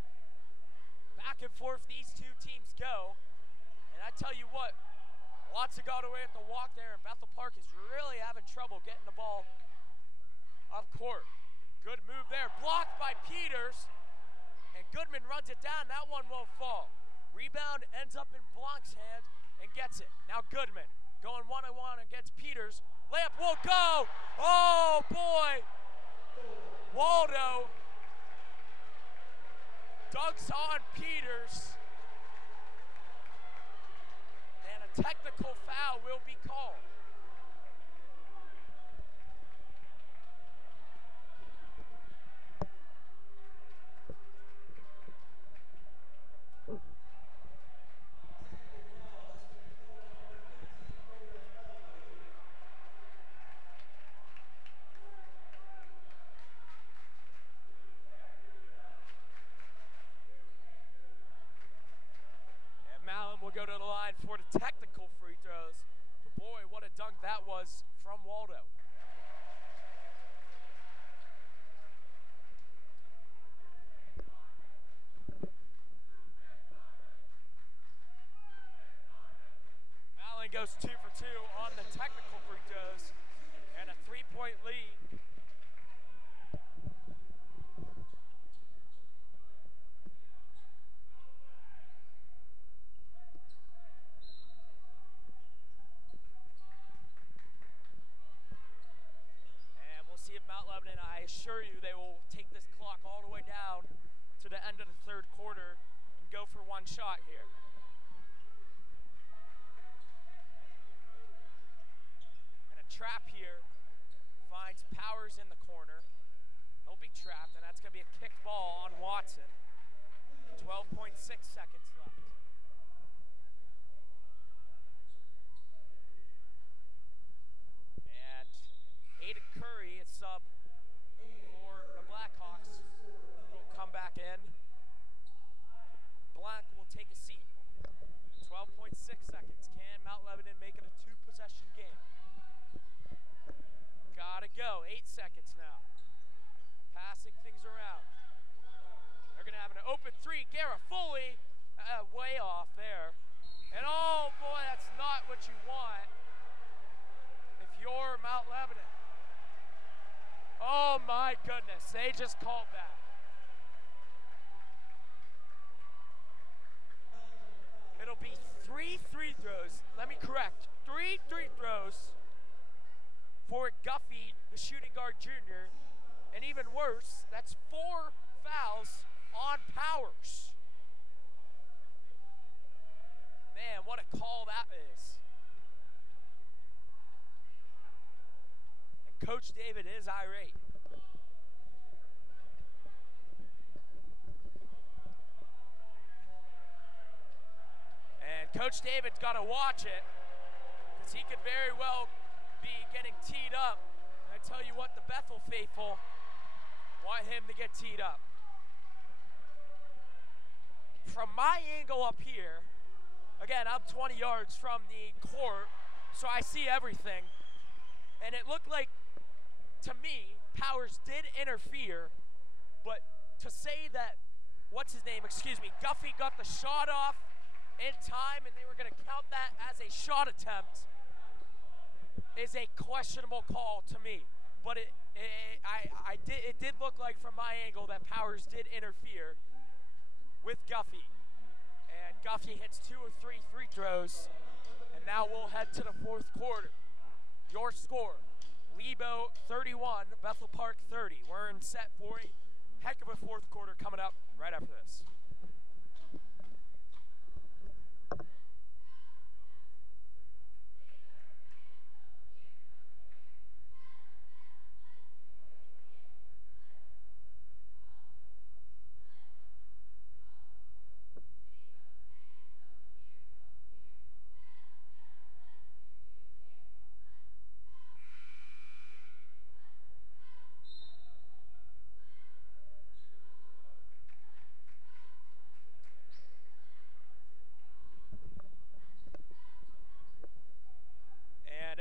Back and forth these two teams go. And I tell you what, Watson got away at the walk there, and Bethel Park is really having trouble getting the ball up court. Good move there, blocked by Peters, and Goodman runs it down. That one won't fall. Rebound ends up in Blanc's hand and gets it. Now Goodman going one-on-one against Peters. Layup will go. Oh boy. Waldo dunks on Peters. And a technical foul will be called. Will go to the line for the technical free throws. But boy, what a dunk that was from Waldo. Allen goes 2 for 2 on the technical free throws and a 3-point lead. See if Mount Lebanon, I assure you, they will take this clock all the way down to the end of the third quarter and go for one shot here. And a trap here finds Powers in the corner. He'll be trapped, and that's going to be a kick ball on Watson. 12.6 seconds left. Aiden Curry, a sub for the Blackhawks, will come back in. Blanc will take a seat. 12.6 seconds. Can Mount Lebanon make it a 2-possession game? Gotta go. 8 seconds now. Passing things around. They're gonna have an open 3. Garrett Foley, way off there. And oh boy, that's not what you want if you're Mount Lebanon. Oh my goodness, they just called that. It'll be 3 free throws. Let me correct. 3 free throws for Guffey, the shooting guard junior. And even worse, that's 4 fouls on Powers. Man, what a call that is. Coach David is irate. And Coach David's got to watch it because he could very well be getting teed up. And I tell you what, the Bethel faithful want him to get teed up. From my angle up here, Again, I'm 20 yards from the court, so I see everything. And it looked like, to me, Powers did interfere, but to say that, Guffey got the shot off in time and they were going to count that as a shot attempt is a questionable call to me. But it did look like from my angle that Powers did interfere with Guffey. And Guffey hits 2 of 3 free throws. And now we'll head to the fourth quarter. Your score, Lebo 31, Bethel Park 30. We're in set for a heck of a fourth quarter coming up right after this.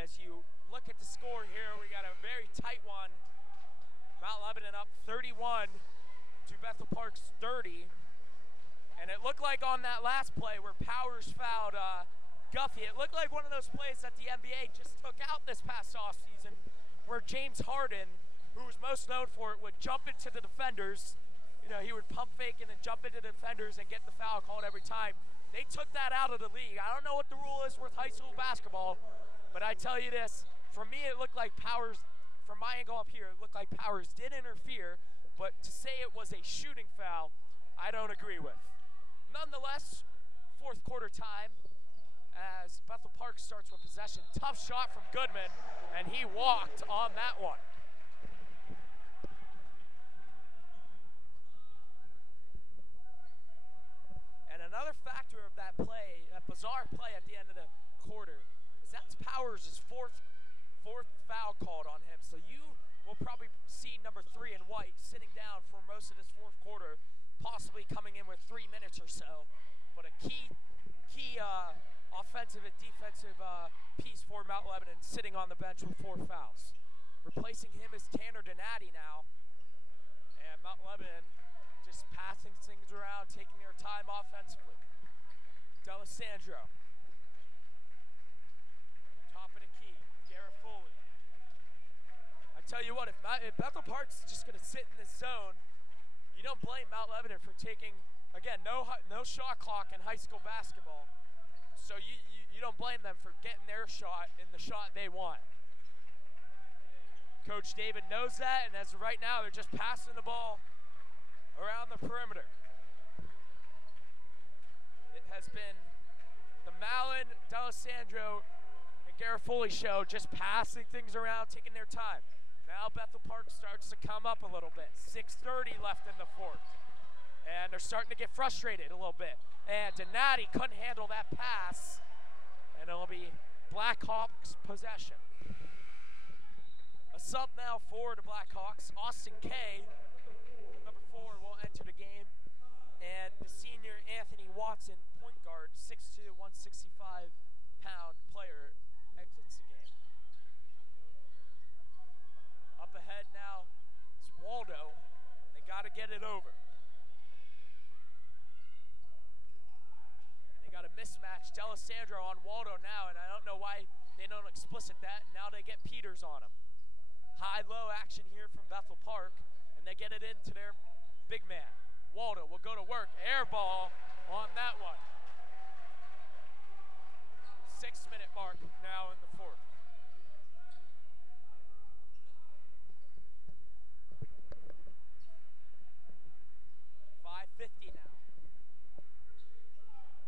As you look at the score here, we got a very tight one. Mount Lebanon up 31 to Bethel Park's 30. And it looked like on that last play where Powers fouled Guffey, it looked like one of those plays that the NBA just took out this past offseason where James Harden, who was most known for it, would jump into the defenders. You know, he would pump fake and then jump into the defenders and get the foul called every time. They took that out of the league. I don't know what the rule is with high school basketball, but I tell you this, for me it looked like Powers, from my angle up here, it looked like Powers did interfere, but to say it was a shooting foul, I don't agree with. Nonetheless, fourth quarter time as Bethel Park starts with possession. Tough shot from Goodman, and he walked on that one. And another factor of that play, that bizarre play at the end of the quarter, that's Powers' fourth foul called on him. So you will probably see number 3 in white sitting down for most of this fourth quarter, possibly coming in with 3 minutes or so. But a key offensive and defensive piece for Mount Lebanon sitting on the bench with 4 fouls. Replacing him is Tanner Donati now. And Mount Lebanon just passing things around, taking their time offensively. D'Alessandro. Tell you what, if Bethel Park's just going to sit in this zone, you don't blame Mount Lebanon for taking, again, no shot clock in high school basketball. So you don't blame them for getting their shot in the shot they want. Coach David knows that, and as of right now, they're just passing the ball around the perimeter. It has been the Malin, D'Alessandro, and Garofoli show, just passing things around, taking their time. Now Bethel Park starts to come up a little bit. 6:30 left in the fourth. And they're starting to get frustrated a little bit. And Donati couldn't handle that pass. And it'll be Blackhawks possession. A sub now for the Blackhawks. Austin Kay, number 4, will enter the game. And the senior Anthony Watson, point guard, 6'2", 165-pound player, exits the game. Up ahead now is Waldo. They got to get it over. And they got a mismatch. D'Alessandro on Waldo now, and I don't know why they don't explicit that. And now they get Peters on him. High-low action here from Bethel Park, and they get it into their big man. Waldo will go to work. Air ball on that one. 6-minute mark now in the fourth. 5:50 now.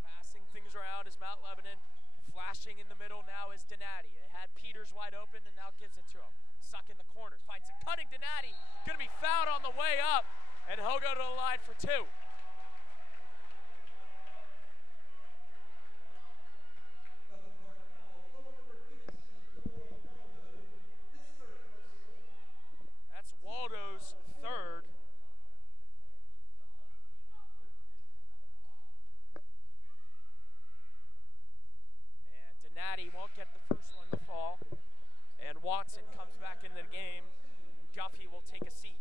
Passing things around is Mount Lebanon. Flashing in the middle now is Donati. It had Peters wide open and now gives it to him. Stuck in the corner. Finds a cutting Donati. Going to be fouled on the way up. And he'll go to the line for 2. That's Waldo's 3rd. not get the first one to fall. And Watson comes back into the game. Guffey will take a seat.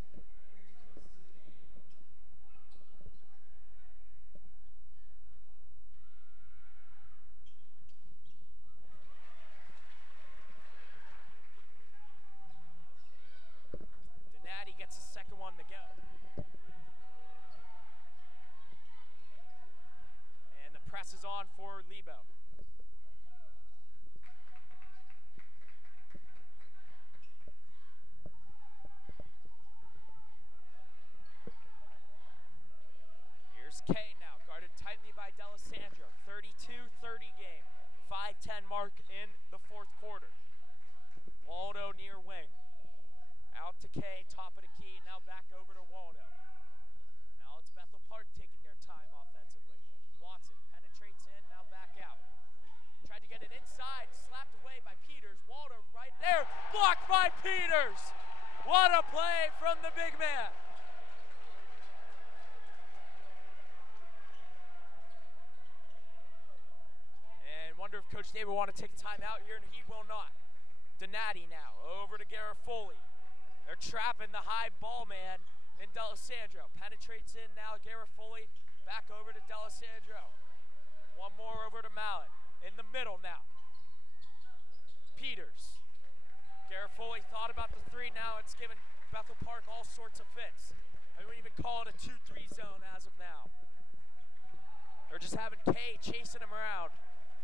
Donati gets the second one to go. And the press is on for Lebo. K now, guarded tightly by D'Alessandro. 32-30 game. 5:10 mark in the fourth quarter. Waldo near wing. Out to K, top of the key, now back over to Waldo. Now it's Bethel Park taking their time offensively. Watson penetrates in, now back out. Tried to get it inside, slapped away by Peters. Waldo right there, blocked by Peters. What a play from the big man. Wonder if Coach David will want to take a timeout here, and he will not. Donati now over to Garofoli. They're trapping the high ball man in D'Alessandro. Penetrates in now, Garofoli back over to D'Alessandro. One more over to Mallett. In the middle now. Peters. Garofoli thought about the three, now it's given Bethel Park all sorts of fits. I wouldn't even call it a 2-3 zone as of now. They're just having K chasing him around.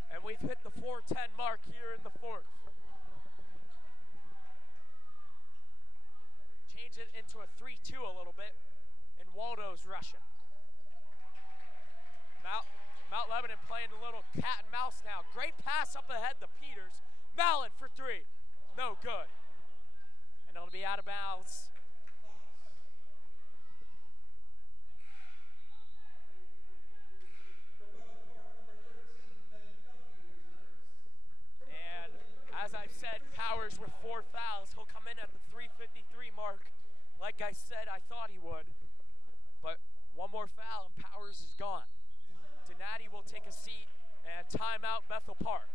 And we've hit the 4:10 mark here in the fourth. Change it into a 3-2 a little bit, and Waldo's rushing. Mount Lebanon playing a little cat and mouse now. Great pass up ahead to Peters. Mallett for three. No good. And it'll be out of bounds. As I've said, Powers with 4 fouls. He'll come in at the 3:53 mark. Like I said, I thought he would. But one more foul and Powers is gone. Donati will take a seat and timeout Bethel Park.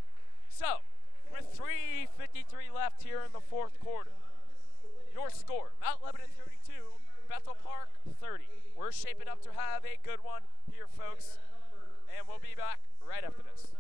So, with 3:53 left here in the fourth quarter, your score, Mount Lebanon 32, Bethel Park 30. We're shaping up to have a good one here, folks. And we'll be back right after this.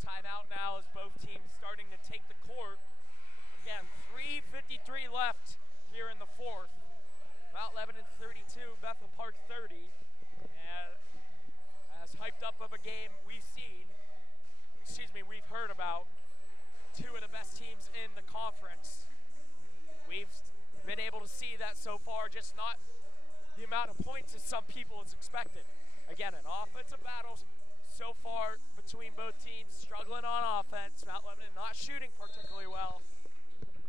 Timeout now as both teams starting to take the court. Again, 3:53 left here in the fourth. Mount Lebanon 32, Bethel Park 30. And as hyped up of a game we've heard about, two of the best teams in the conference. We've been able to see that so far, just not the amount of points as some people has expected. Again, an offensive battle so far between both teams, struggling on offense. Mount Lebanon not shooting particularly well,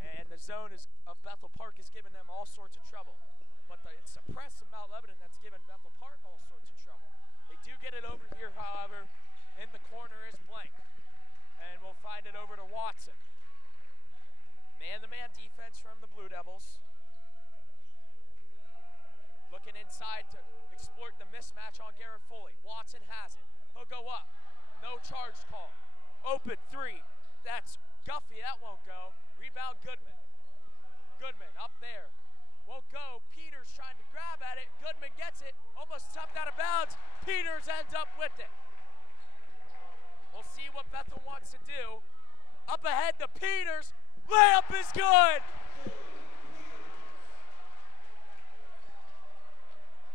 and the zone of Bethel Park is giving them all sorts of trouble. But it's the press of Mount Lebanon that's given Bethel Park all sorts of trouble. They do get it over here, however. In the corner is Blank, and we'll find it over to Watson. Man-to-man defense from the Blue Devils. Looking inside to exploit the mismatch on Garrett Foley. Watson has it. He'll go up. No charge call. Open three. That's Guffey. That won't go. Rebound Goodman. Goodman up there. Won't go. Peters trying to grab at it. Goodman gets it. Almost tucked out of bounds. Peters ends up with it. We'll see what Bethel wants to do. Up ahead to Peters. Layup is good.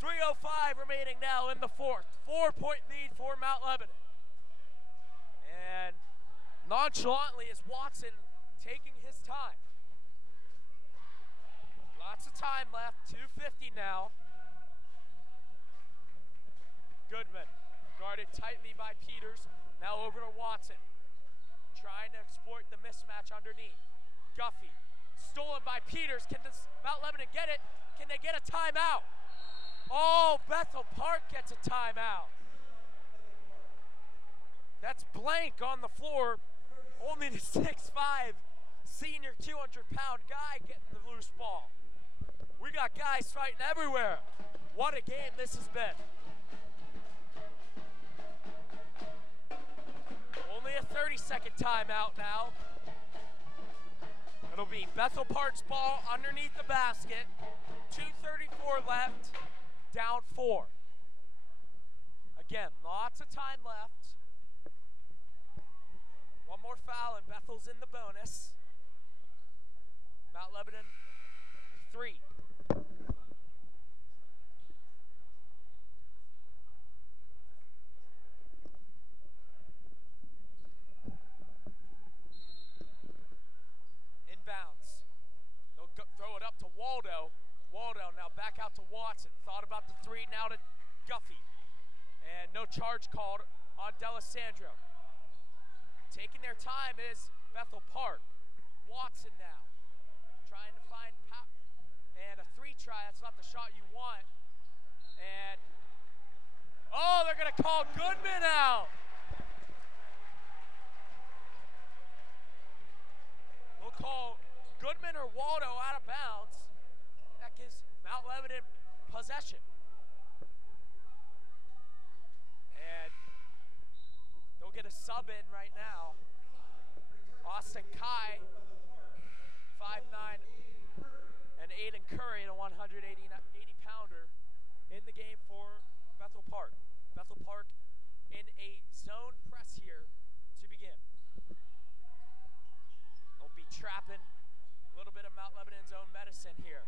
3:05 remaining now in the fourth. 4-point lead for Mount Lebanon. And nonchalantly is Watson taking his time. Lots of time left, 2:50 now. Goodman guarded tightly by Peters. Now over to Watson. Trying to exploit the mismatch underneath. Guffey, stolen by Peters. Can Mount Lebanon get it? Can they get a timeout? Oh, Bethel Park gets a timeout. That's blank on the floor. Only the 6'5", senior 200-pound guy getting the loose ball. We got guys fighting everywhere. What a game this has been. Only a 30-second timeout now. It'll be Bethel Park's ball underneath the basket. 2:34 left, down 4. Again, lots of time left. One more foul and Bethel's in the bonus. Mount Lebanon, 3. Inbounds. They'll throw it up to Waldo. Waldo now back out to Watson. Thought about the 3, now to Guffey. And no charge called on D'Alessandro. Taking their time is Bethel Park. Watson now trying to find power. And a 3 try, that's not the shot you want. And, oh, they're gonna call Goodman out. We'll call Goodman or Waldo out of bounds. That gives Mount Lebanon possession. And they'll get a sub in right now. Austin Kai, 5'9", and Aiden Curry, a 180-pounder, in the game for Bethel Park. Bethel Park in a zone press here to begin. They'll be trapping a little bit of Mount Lebanon's own medicine here.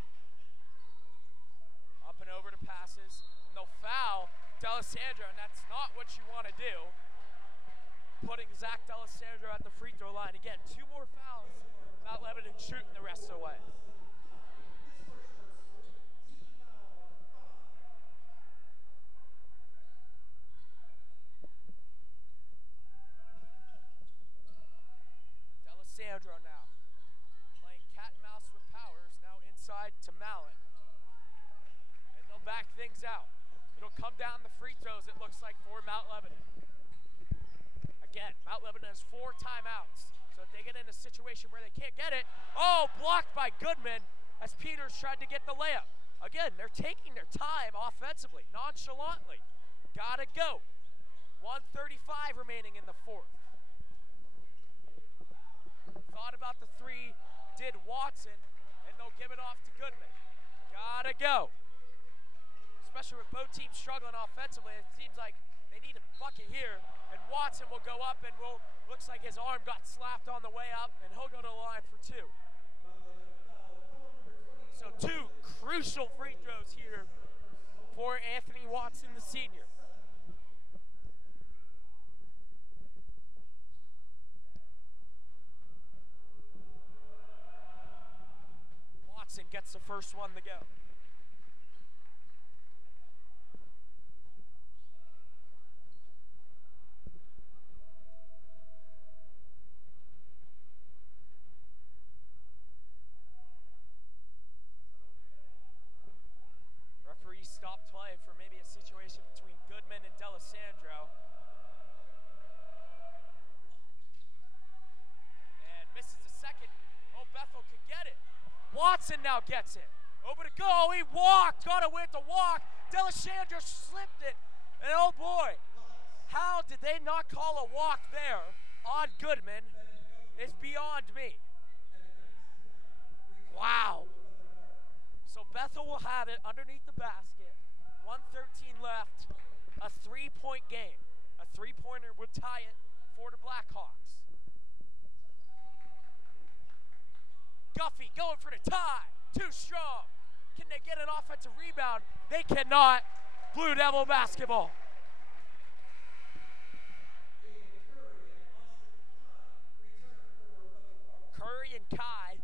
Up and over to passes, and they'll foul D'Alessandro, and that's not what you want to do. Putting Zach D'Alessandro at the free throw line. Again, 2 more fouls. Mount Lebanon shooting the rest of the way. D'Alessandro now. Playing cat and mouse with Powers, now inside to Mallett. And they'll back things out. It'll come down the free throws, it looks like, for Mount Lebanon. Again, Mount Lebanon has 4 timeouts. So if they get in a situation where they can't get it, oh, blocked by Goodman as Peters tried to get the layup. Again, they're taking their time offensively, nonchalantly. Gotta go. 1:35 remaining in the 4th. Thought about the 3, did Watson, and they'll give it off to Goodman. Gotta go. Especially with both teams struggling offensively, it seems like they need a bucket here, and Watson will go up and looks like his arm got slapped on the way up, and he'll go to the line for 2. So 2 crucial free throws here for Anthony Watson, the senior. Watson gets the first one to go. Stop play for maybe a situation between Goodman and D'Alessandro. And misses the second. Oh, Bethel can get it. Watson now gets it. Over to go. He walked. Got away with the walk. D'Alessandro slipped it. And oh boy, how did they not call a walk there on Goodman is beyond me. Wow. So Bethel will have it underneath the basket. 1:13 left. A 3-point game. A 3-pointer would tie it for the Blackhawks. Guffey going for the tie. Too strong. Can they get an offensive rebound? They cannot. Blue Devil basketball. Curry and Kai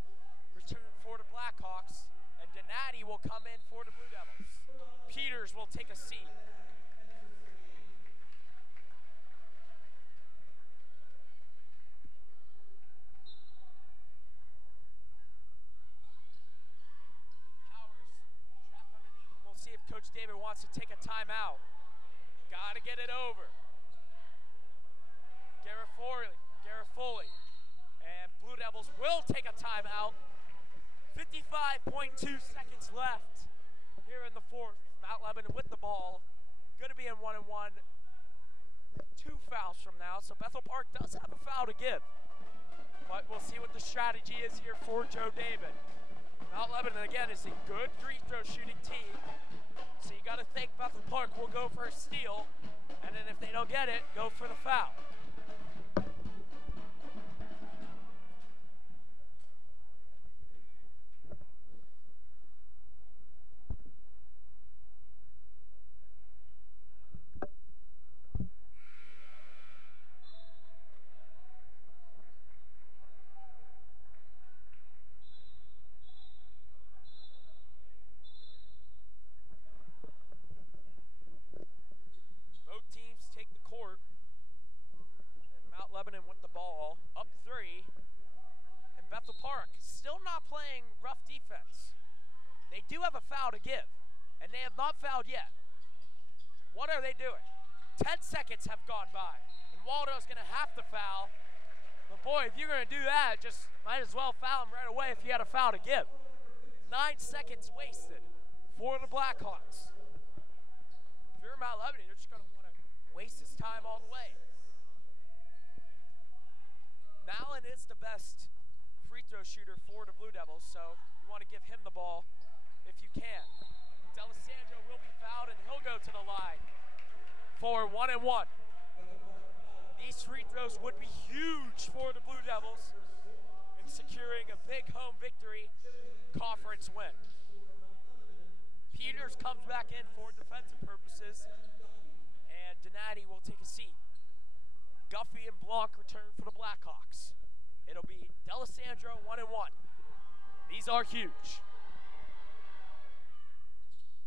return for the Blackhawks, and Donati will come in for the Blue Devils. Peters will take a seat. See if Coach David wants to take a timeout. Got to get it over. Garrett Foley. And Blue Devils will take a timeout. 55.2 seconds left here in the fourth. Mount Lebanon with the ball. Going to be in 1-1. 2 fouls from now, so Bethel Park does have a foul to give. But we'll see what the strategy is here for Joe David. Mount Lebanon, again, is a good free throw shooting team. So you got to think Bethel Park will go for a steal, and then if they don't get it, go for the foul. Lebanon with the ball, up 3, and Bethel Park still not playing rough defense. They do have a foul to give, and they have not fouled yet. What are they doing? 10 seconds have gone by, and Waldo's going to have to foul. But boy, if you're going to do that, just might as well foul him right away if you had a foul to give. 9 seconds wasted for the Blackhawks. If you're Mount Lebanon, you're just going to want to waste his time all the way. Mallon is the best free throw shooter for the Blue Devils, so you want to give him the ball if you can. D'Alessandro will be fouled, and he'll go to the line for 1-1. These free throws would be huge for the Blue Devils in securing a big home victory conference win. Peters comes back in for defensive purposes, and Donati will take a seat. Guffey and Blanc return for the Blackhawks. It'll be D'Alessandro 1-1. These are huge.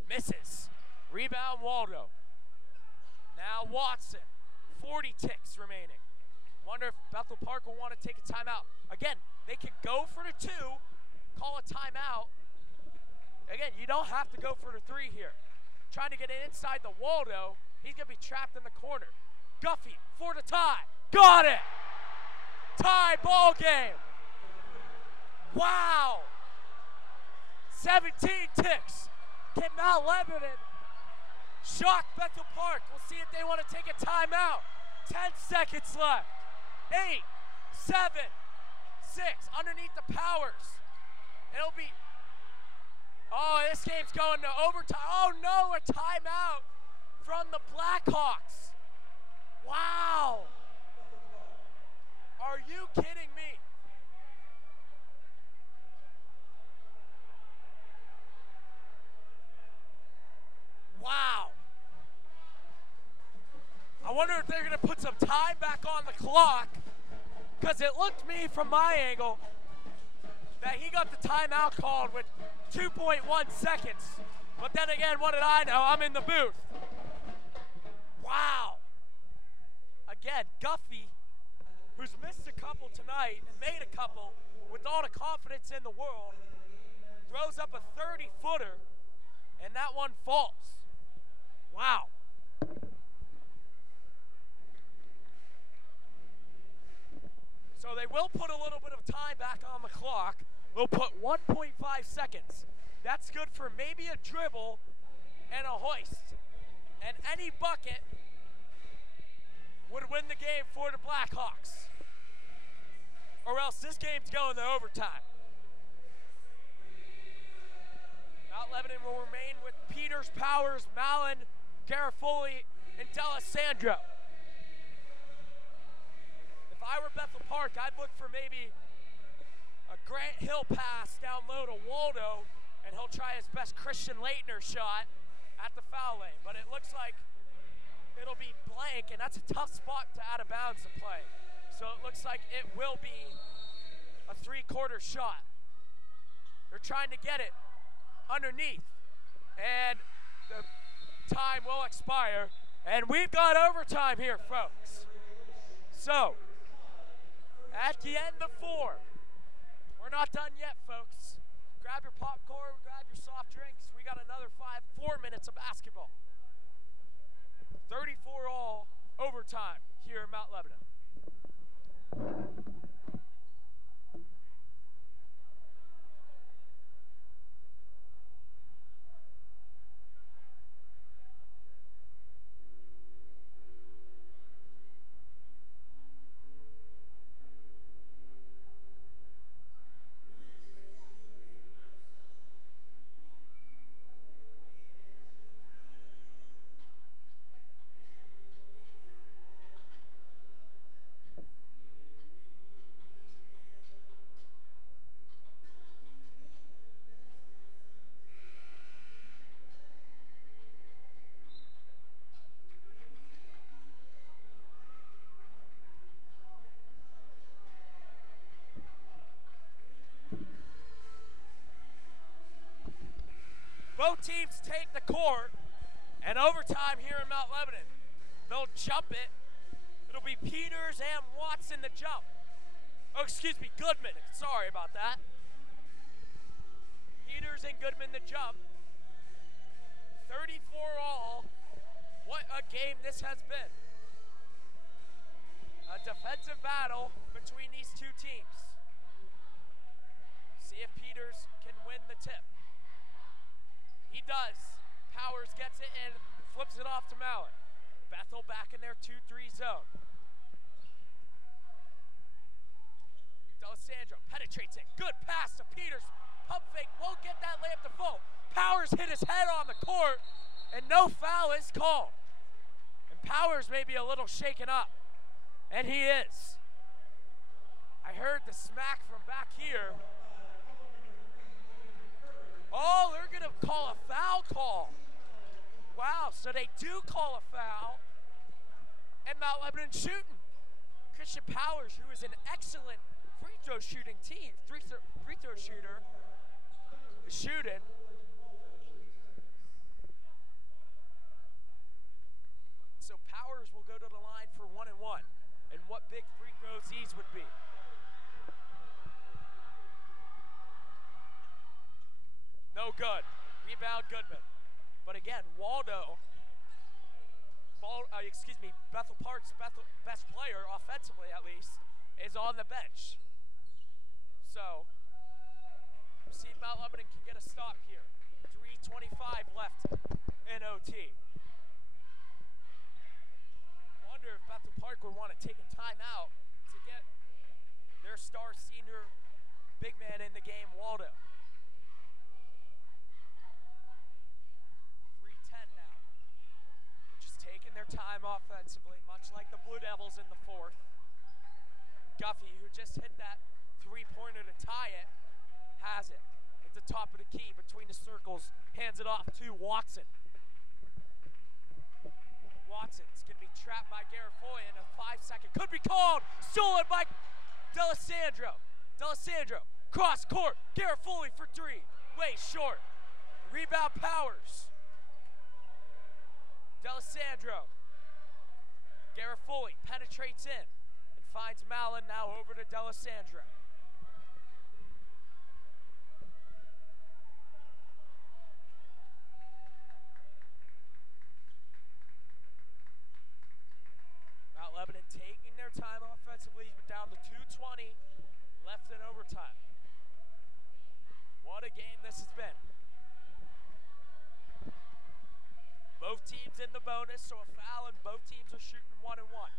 Misses. Rebound Waldo. Now Watson. 40 ticks remaining. Wonder if Bethel Park will want to take a timeout. Again, they can go for the 2, call a timeout. Again, you don't have to go for the 3 here. Trying to get it inside the Waldo. He's going to be trapped in the corner. Guffey for the tie. Got it! Tie ball game. Wow! 17 ticks. Can Mount Lebanon shock Bethel Park? We'll see if they want to take a timeout. 10 seconds left. 8, 7, 6. Underneath the Powers. It'll be... Oh, this game's going to overtime. Oh, no, a timeout from the Blackhawks. Wow! Are you kidding me? Wow. I wonder if they're going to put some time back on the clock, because it looked to me from my angle that he got the timeout called with 2.1 seconds. But then again, what did I know? I'm in the booth. Wow. Again, Guffey, who's missed a couple tonight and made a couple with all the confidence in the world, throws up a 30-footer, and that one falls. Wow. So they will put a little bit of time back on the clock. They'll put 1.5 seconds. That's good for maybe a dribble and a hoist. And any bucket would win the game for the Blackhawks. Or else this game's going to overtime. Mount Lebanon will remain with Peters, Powers, Mallon, Garofoli, and D'Alessandro. If I were Bethel Park, I'd look for maybe a Grant Hill pass down low to Waldo, and he'll try his best Christian Leitner shot at the foul lane. But it looks like it'll be blank, and that's a tough spot to out of bounds to play. So it looks like it will be a a three-quarter shot. They're trying to get it underneath, and the time will expire, and we've got overtime here, folks. So, at the end of 4, we're not done yet, folks. Grab your popcorn, grab your soft drinks. We got another 4 minutes of basketball. 34 all overtime here in Mount Lebanon. Both teams take the court, and overtime here in Mount Lebanon. They'll jump it. It'll be Peters and Watson the jump. Oh, excuse me, Goodman. Sorry about that. Peters and Goodman the jump. 34 all. What a game this has been. A defensive battle between these two teams. See if Peters can win the tip. He does. Powers gets it and flips it off to Mallon. Bethel back in their 2-3 zone. D'Alessandro penetrates it. Good pass to Peters. Pump fake, won't get that layup to fall. Powers hit his head on the court, and no foul is called. And Powers may be a little shaken up, and he is. I heard the smack from back here. Oh, they're going to call a foul call. Wow, so they do call a foul. And Mount Lebanon shooting. Christian Powers, who is an excellent free throw shooting team, free throw shooter, is shooting. So Powers will go to the line for 1 and 1. And what big free throws these would be. No good. Rebound Goodman. But again, Waldo, Bethel Park's best player, offensively at least, is on the bench. So, we'll see if Mount Lebanon can get a stop here. 3:25 left in OT. Wonder if Bethel Park would want to take a timeout to get their star senior big man in the game, Waldo. Taking their time offensively, much like the Blue Devils in the 4th. Guffey, who just hit that three-pointer to tie it, has it at the top of the key between the circles, hands it off to Watson. Watson's going to be trapped by Garifoy in a 5-second. Could be called. Stolen by D'Alessandro. D'Alessandro, cross court. Garifoy for 3. Way short. Rebound Powers. D'Alessandro. Garifoy penetrates in and finds Mallon, now over to D'Alessandro. Mount Lebanon taking their time offensively, but down to 2:20 left in overtime. What a game this has been. Both teams in the bonus, so a foul, and both teams are shooting 1 and 1.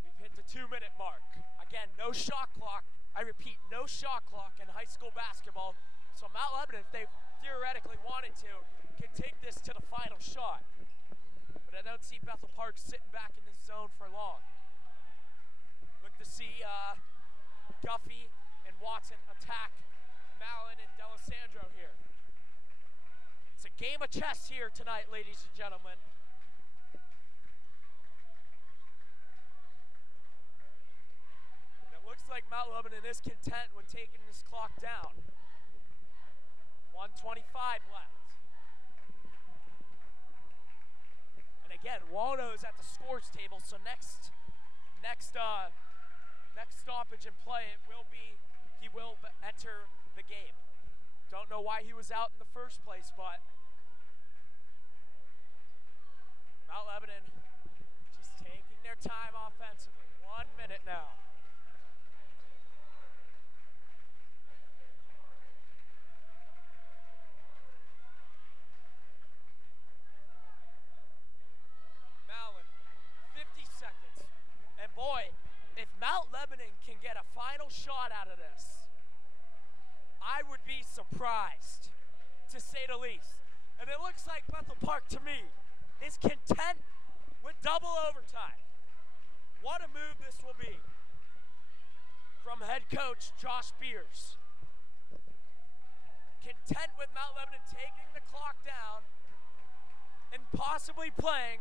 We've hit the 2-minute mark. Again, no shot clock. I repeat, no shot clock in high school basketball. So Mount Lebanon, if they theoretically wanted to, can take this to the final shot. But I don't see Bethel Park sitting back in this zone for long. Look to see Guffey and Watson attack Mallon and D'Alessandro here. It's a game of chess here tonight, ladies and gentlemen. like Mount Lebanon is content with taking this clock down. 1:25 left. And again, Waldo's at the scores table, so next stoppage in play, he will enter the game. Don't know why he was out in the first place, but Mount Lebanon just taking their time offensively. 1 minute now. Mallon, 50 seconds. And boy, if Mount Lebanon can get a final shot out of this, I would be surprised, to say the least. And it looks like Bethel Park, to me, is content with double overtime. What a move this will be from head coach Josh Beers. Content with Mount Lebanon taking the clock down and possibly playing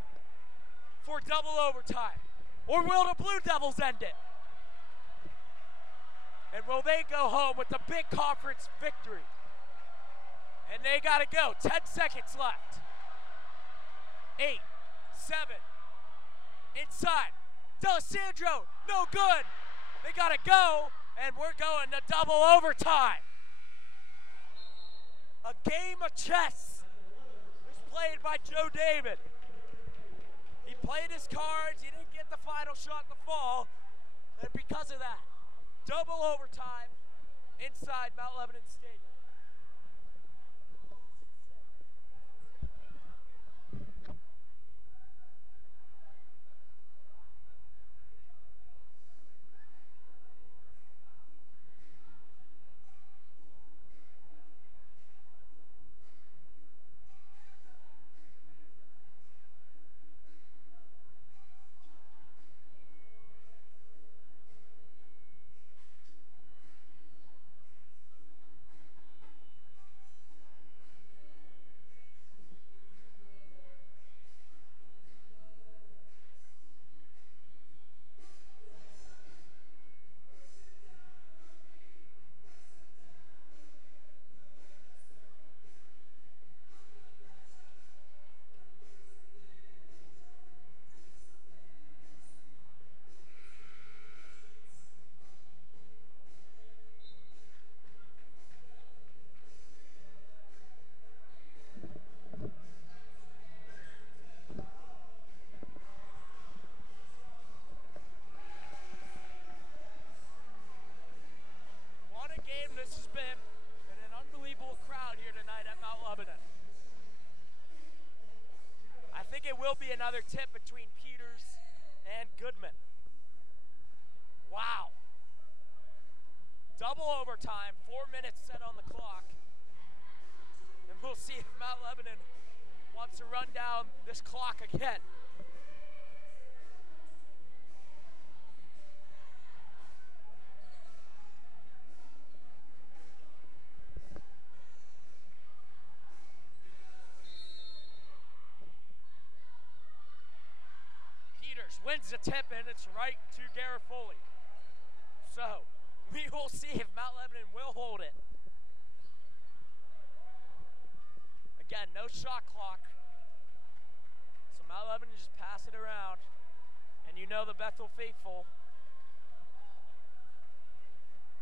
for double overtime. Or will the Blue Devils end it? And will they go home with the big conference victory? And they got to go. 10 seconds left. 8, 7. Inside. D'Alessandro, no good. They got to go, and we're going to double overtime. A game of chess is played by Joe David. He played his cards. He didn't get the final shot to fall. And because of that, double overtime inside Mount Lebanon Stadium. Will be another tip between Peters and Goodman. Wow. Double overtime, 4 minutes set on the clock. And we'll see if Mount Lebanon wants to run down this clock again. Wins the tip, and it's right to Garofoli. So, we will see if Mount Lebanon will hold it. Again, no shot clock. So Mount Lebanon just pass it around. And you know the Bethel faithful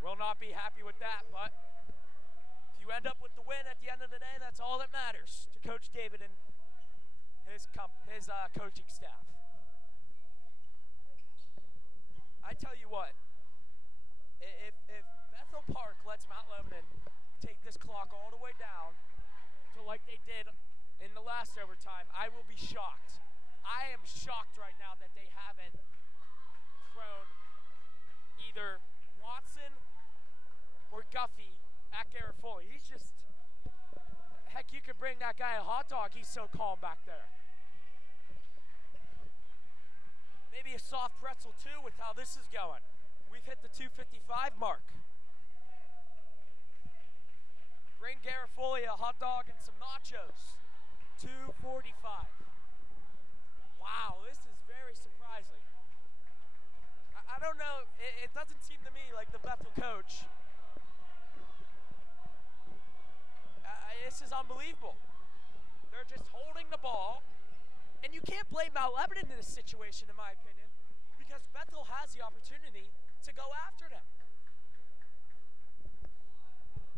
will not be happy with that, but if you end up with the win at the end of the day, that's all that matters to Coach David and his coaching staff. I tell you what, if Bethel Park lets Mount Lebanon take this clock all the way down to like they did in the last overtime, I will be shocked. I am shocked right now that they haven't thrown either Watson or Guffey at Garofoli. He's just, heck, you could bring that guy a hot dog. He's so calm back there. Maybe a soft pretzel too with how this is going. We've hit the 2:55 mark. Bring Garofoli a hot dog and some nachos. 2:45. Wow, this is very surprising. I don't know. It doesn't seem to me like the Bethel coach. This is unbelievable. They're just holding the ball. And you can't blame Mount Lebanon in this situation, in my opinion, because Bethel has the opportunity to go after them.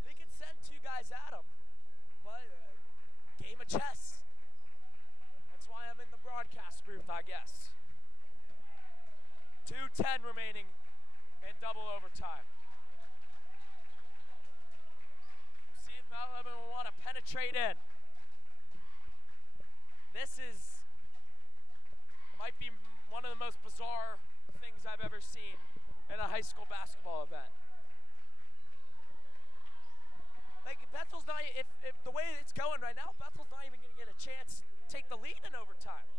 They can send two guys at them, but game of chess. That's why I'm in the broadcast booth, I guess. 2:10 remaining in double overtime. We'll see if Mount Lebanon will want to penetrate in. This might be one of the most bizarre things I've ever seen in a high school basketball event. Like, Bethel's not, if the way it's going right now, Bethel's not even going to get a chance to take the lead in overtime.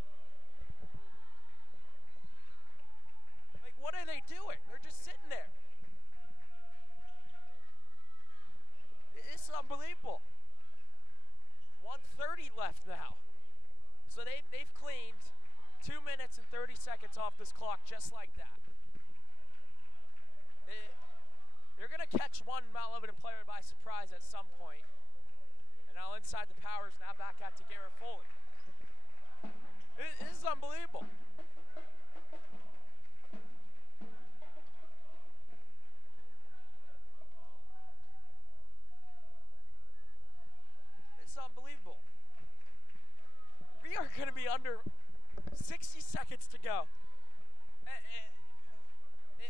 Like, what are they doing? They're just sitting there. This is unbelievable. 1:30 left now. So they've cleaned 2 minutes and 30 seconds off this clock just like that. You're going to catch one Mount Lebanon player by surprise at some point. And now inside the Powers, now back out to Garrett Foley. This is unbelievable. It's unbelievable. We are going to be under 60 seconds to go.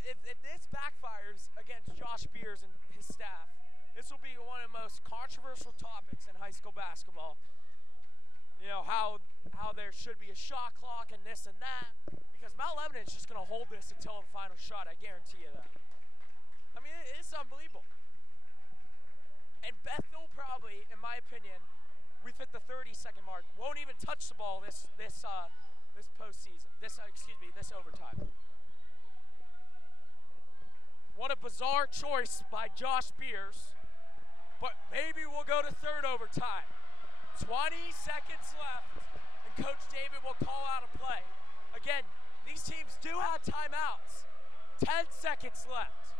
If this backfires against Josh Beers and his staff, this will be one of the most controversial topics in high school basketball. You know, how there should be a shot clock and this and that. Because Mount Lebanon is just going to hold this until the final shot, I guarantee you that. I mean, it's unbelievable. And Bethel probably, in my opinion, we've hit the 30-second mark. Won't even touch the ball this postseason. This overtime. What a bizarre choice by Josh Beers. But maybe we'll go to third overtime. 20 seconds left, and Coach David will call out a play. Again, these teams do have timeouts. 10 seconds left.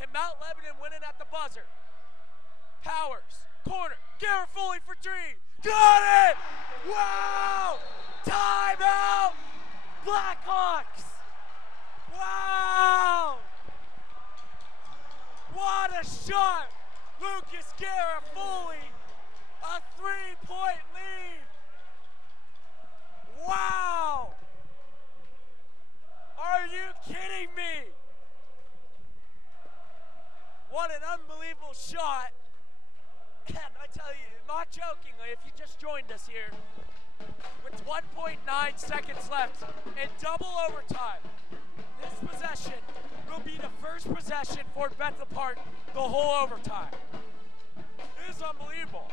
Can Mount Lebanon win it at the buzzer? Powers, corner, Garrett Foley for three. Got it! Wow! Timeout! Blackhawks! Wow! What a shot! Lucas Garrett Foley, a 3-point lead. Wow! Are you kidding me? What an unbelievable shot. And I tell you, not jokingly, if you just joined us here, with 1.9 seconds left in double overtime, this possession will be the first possession for Bethel Park the whole overtime. It is unbelievable.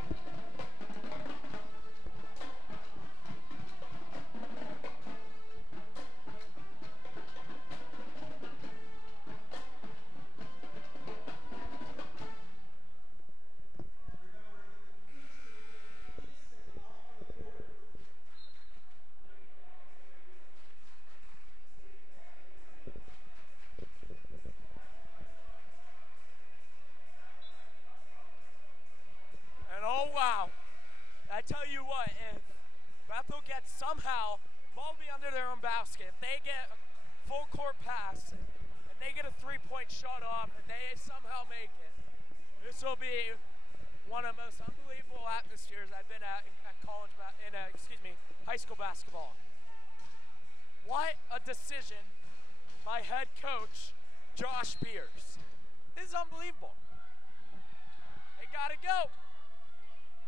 Wow. I tell you what, if Bethel gets somehow ball be under their own basket, if they get a full court pass and they get a 3-point shot off and they somehow make it, this will be one of the most unbelievable atmospheres I've been at high school basketball. What a decision by head coach Josh Beers. This is unbelievable. They gotta go.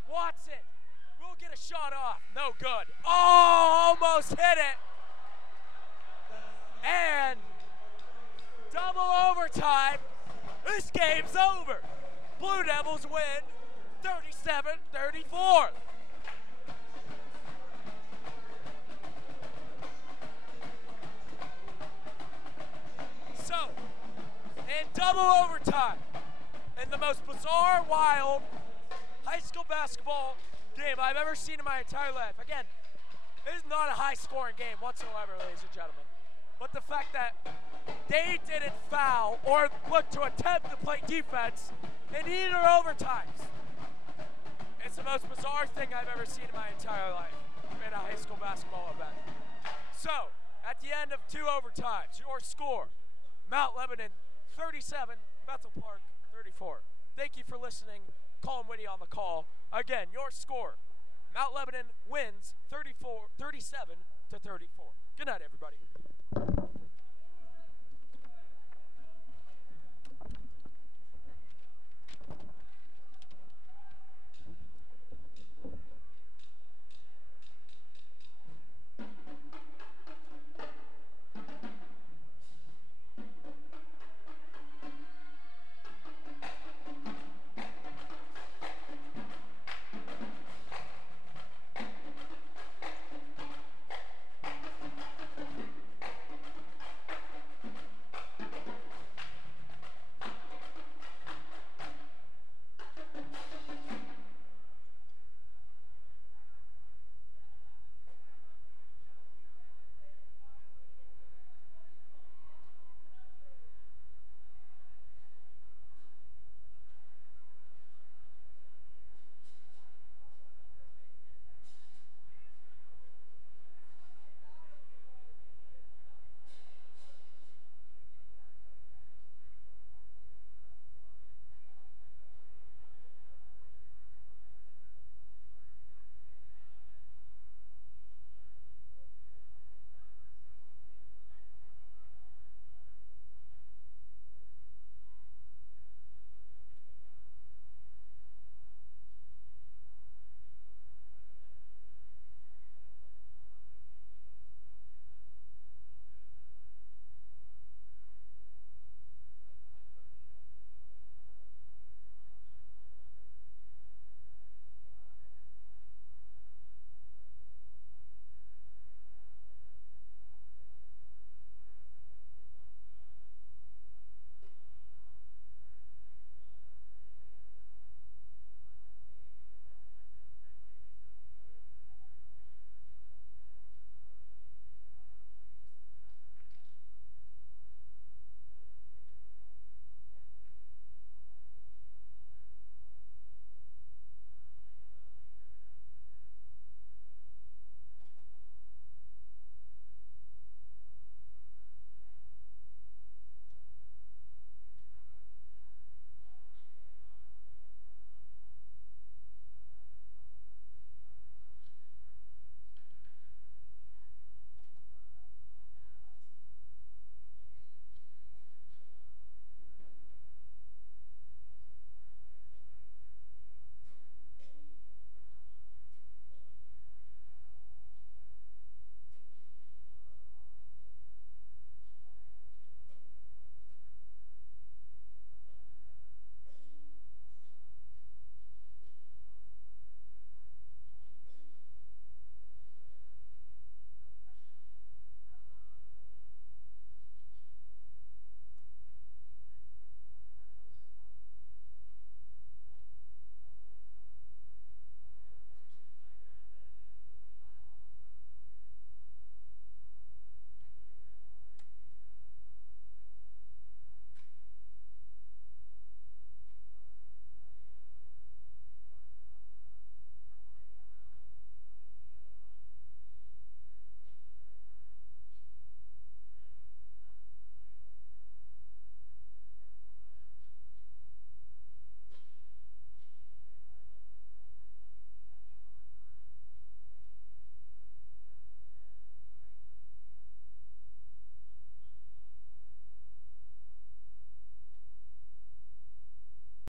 Watson will get a shot off. No good. Oh, almost hit it. And double overtime. This game's over. Blue Devils win 37-34. So, in double overtime, in the most bizarre, wild high school basketball game I've ever seen in my entire life. Again, this is not a high-scoring game whatsoever, ladies and gentlemen. But the fact that They didn't foul or look to attempt to play defense in either overtimes. It's the most bizarre thing I've ever seen in my entire life in a high school basketball event. So, at the end of 2 overtimes, your score, Mount Lebanon 37, Bethel Park 34. Thank you for listening. Colin Whitty on the call. Again, your score, Mount Lebanon wins 37 to 34. Good night, everybody.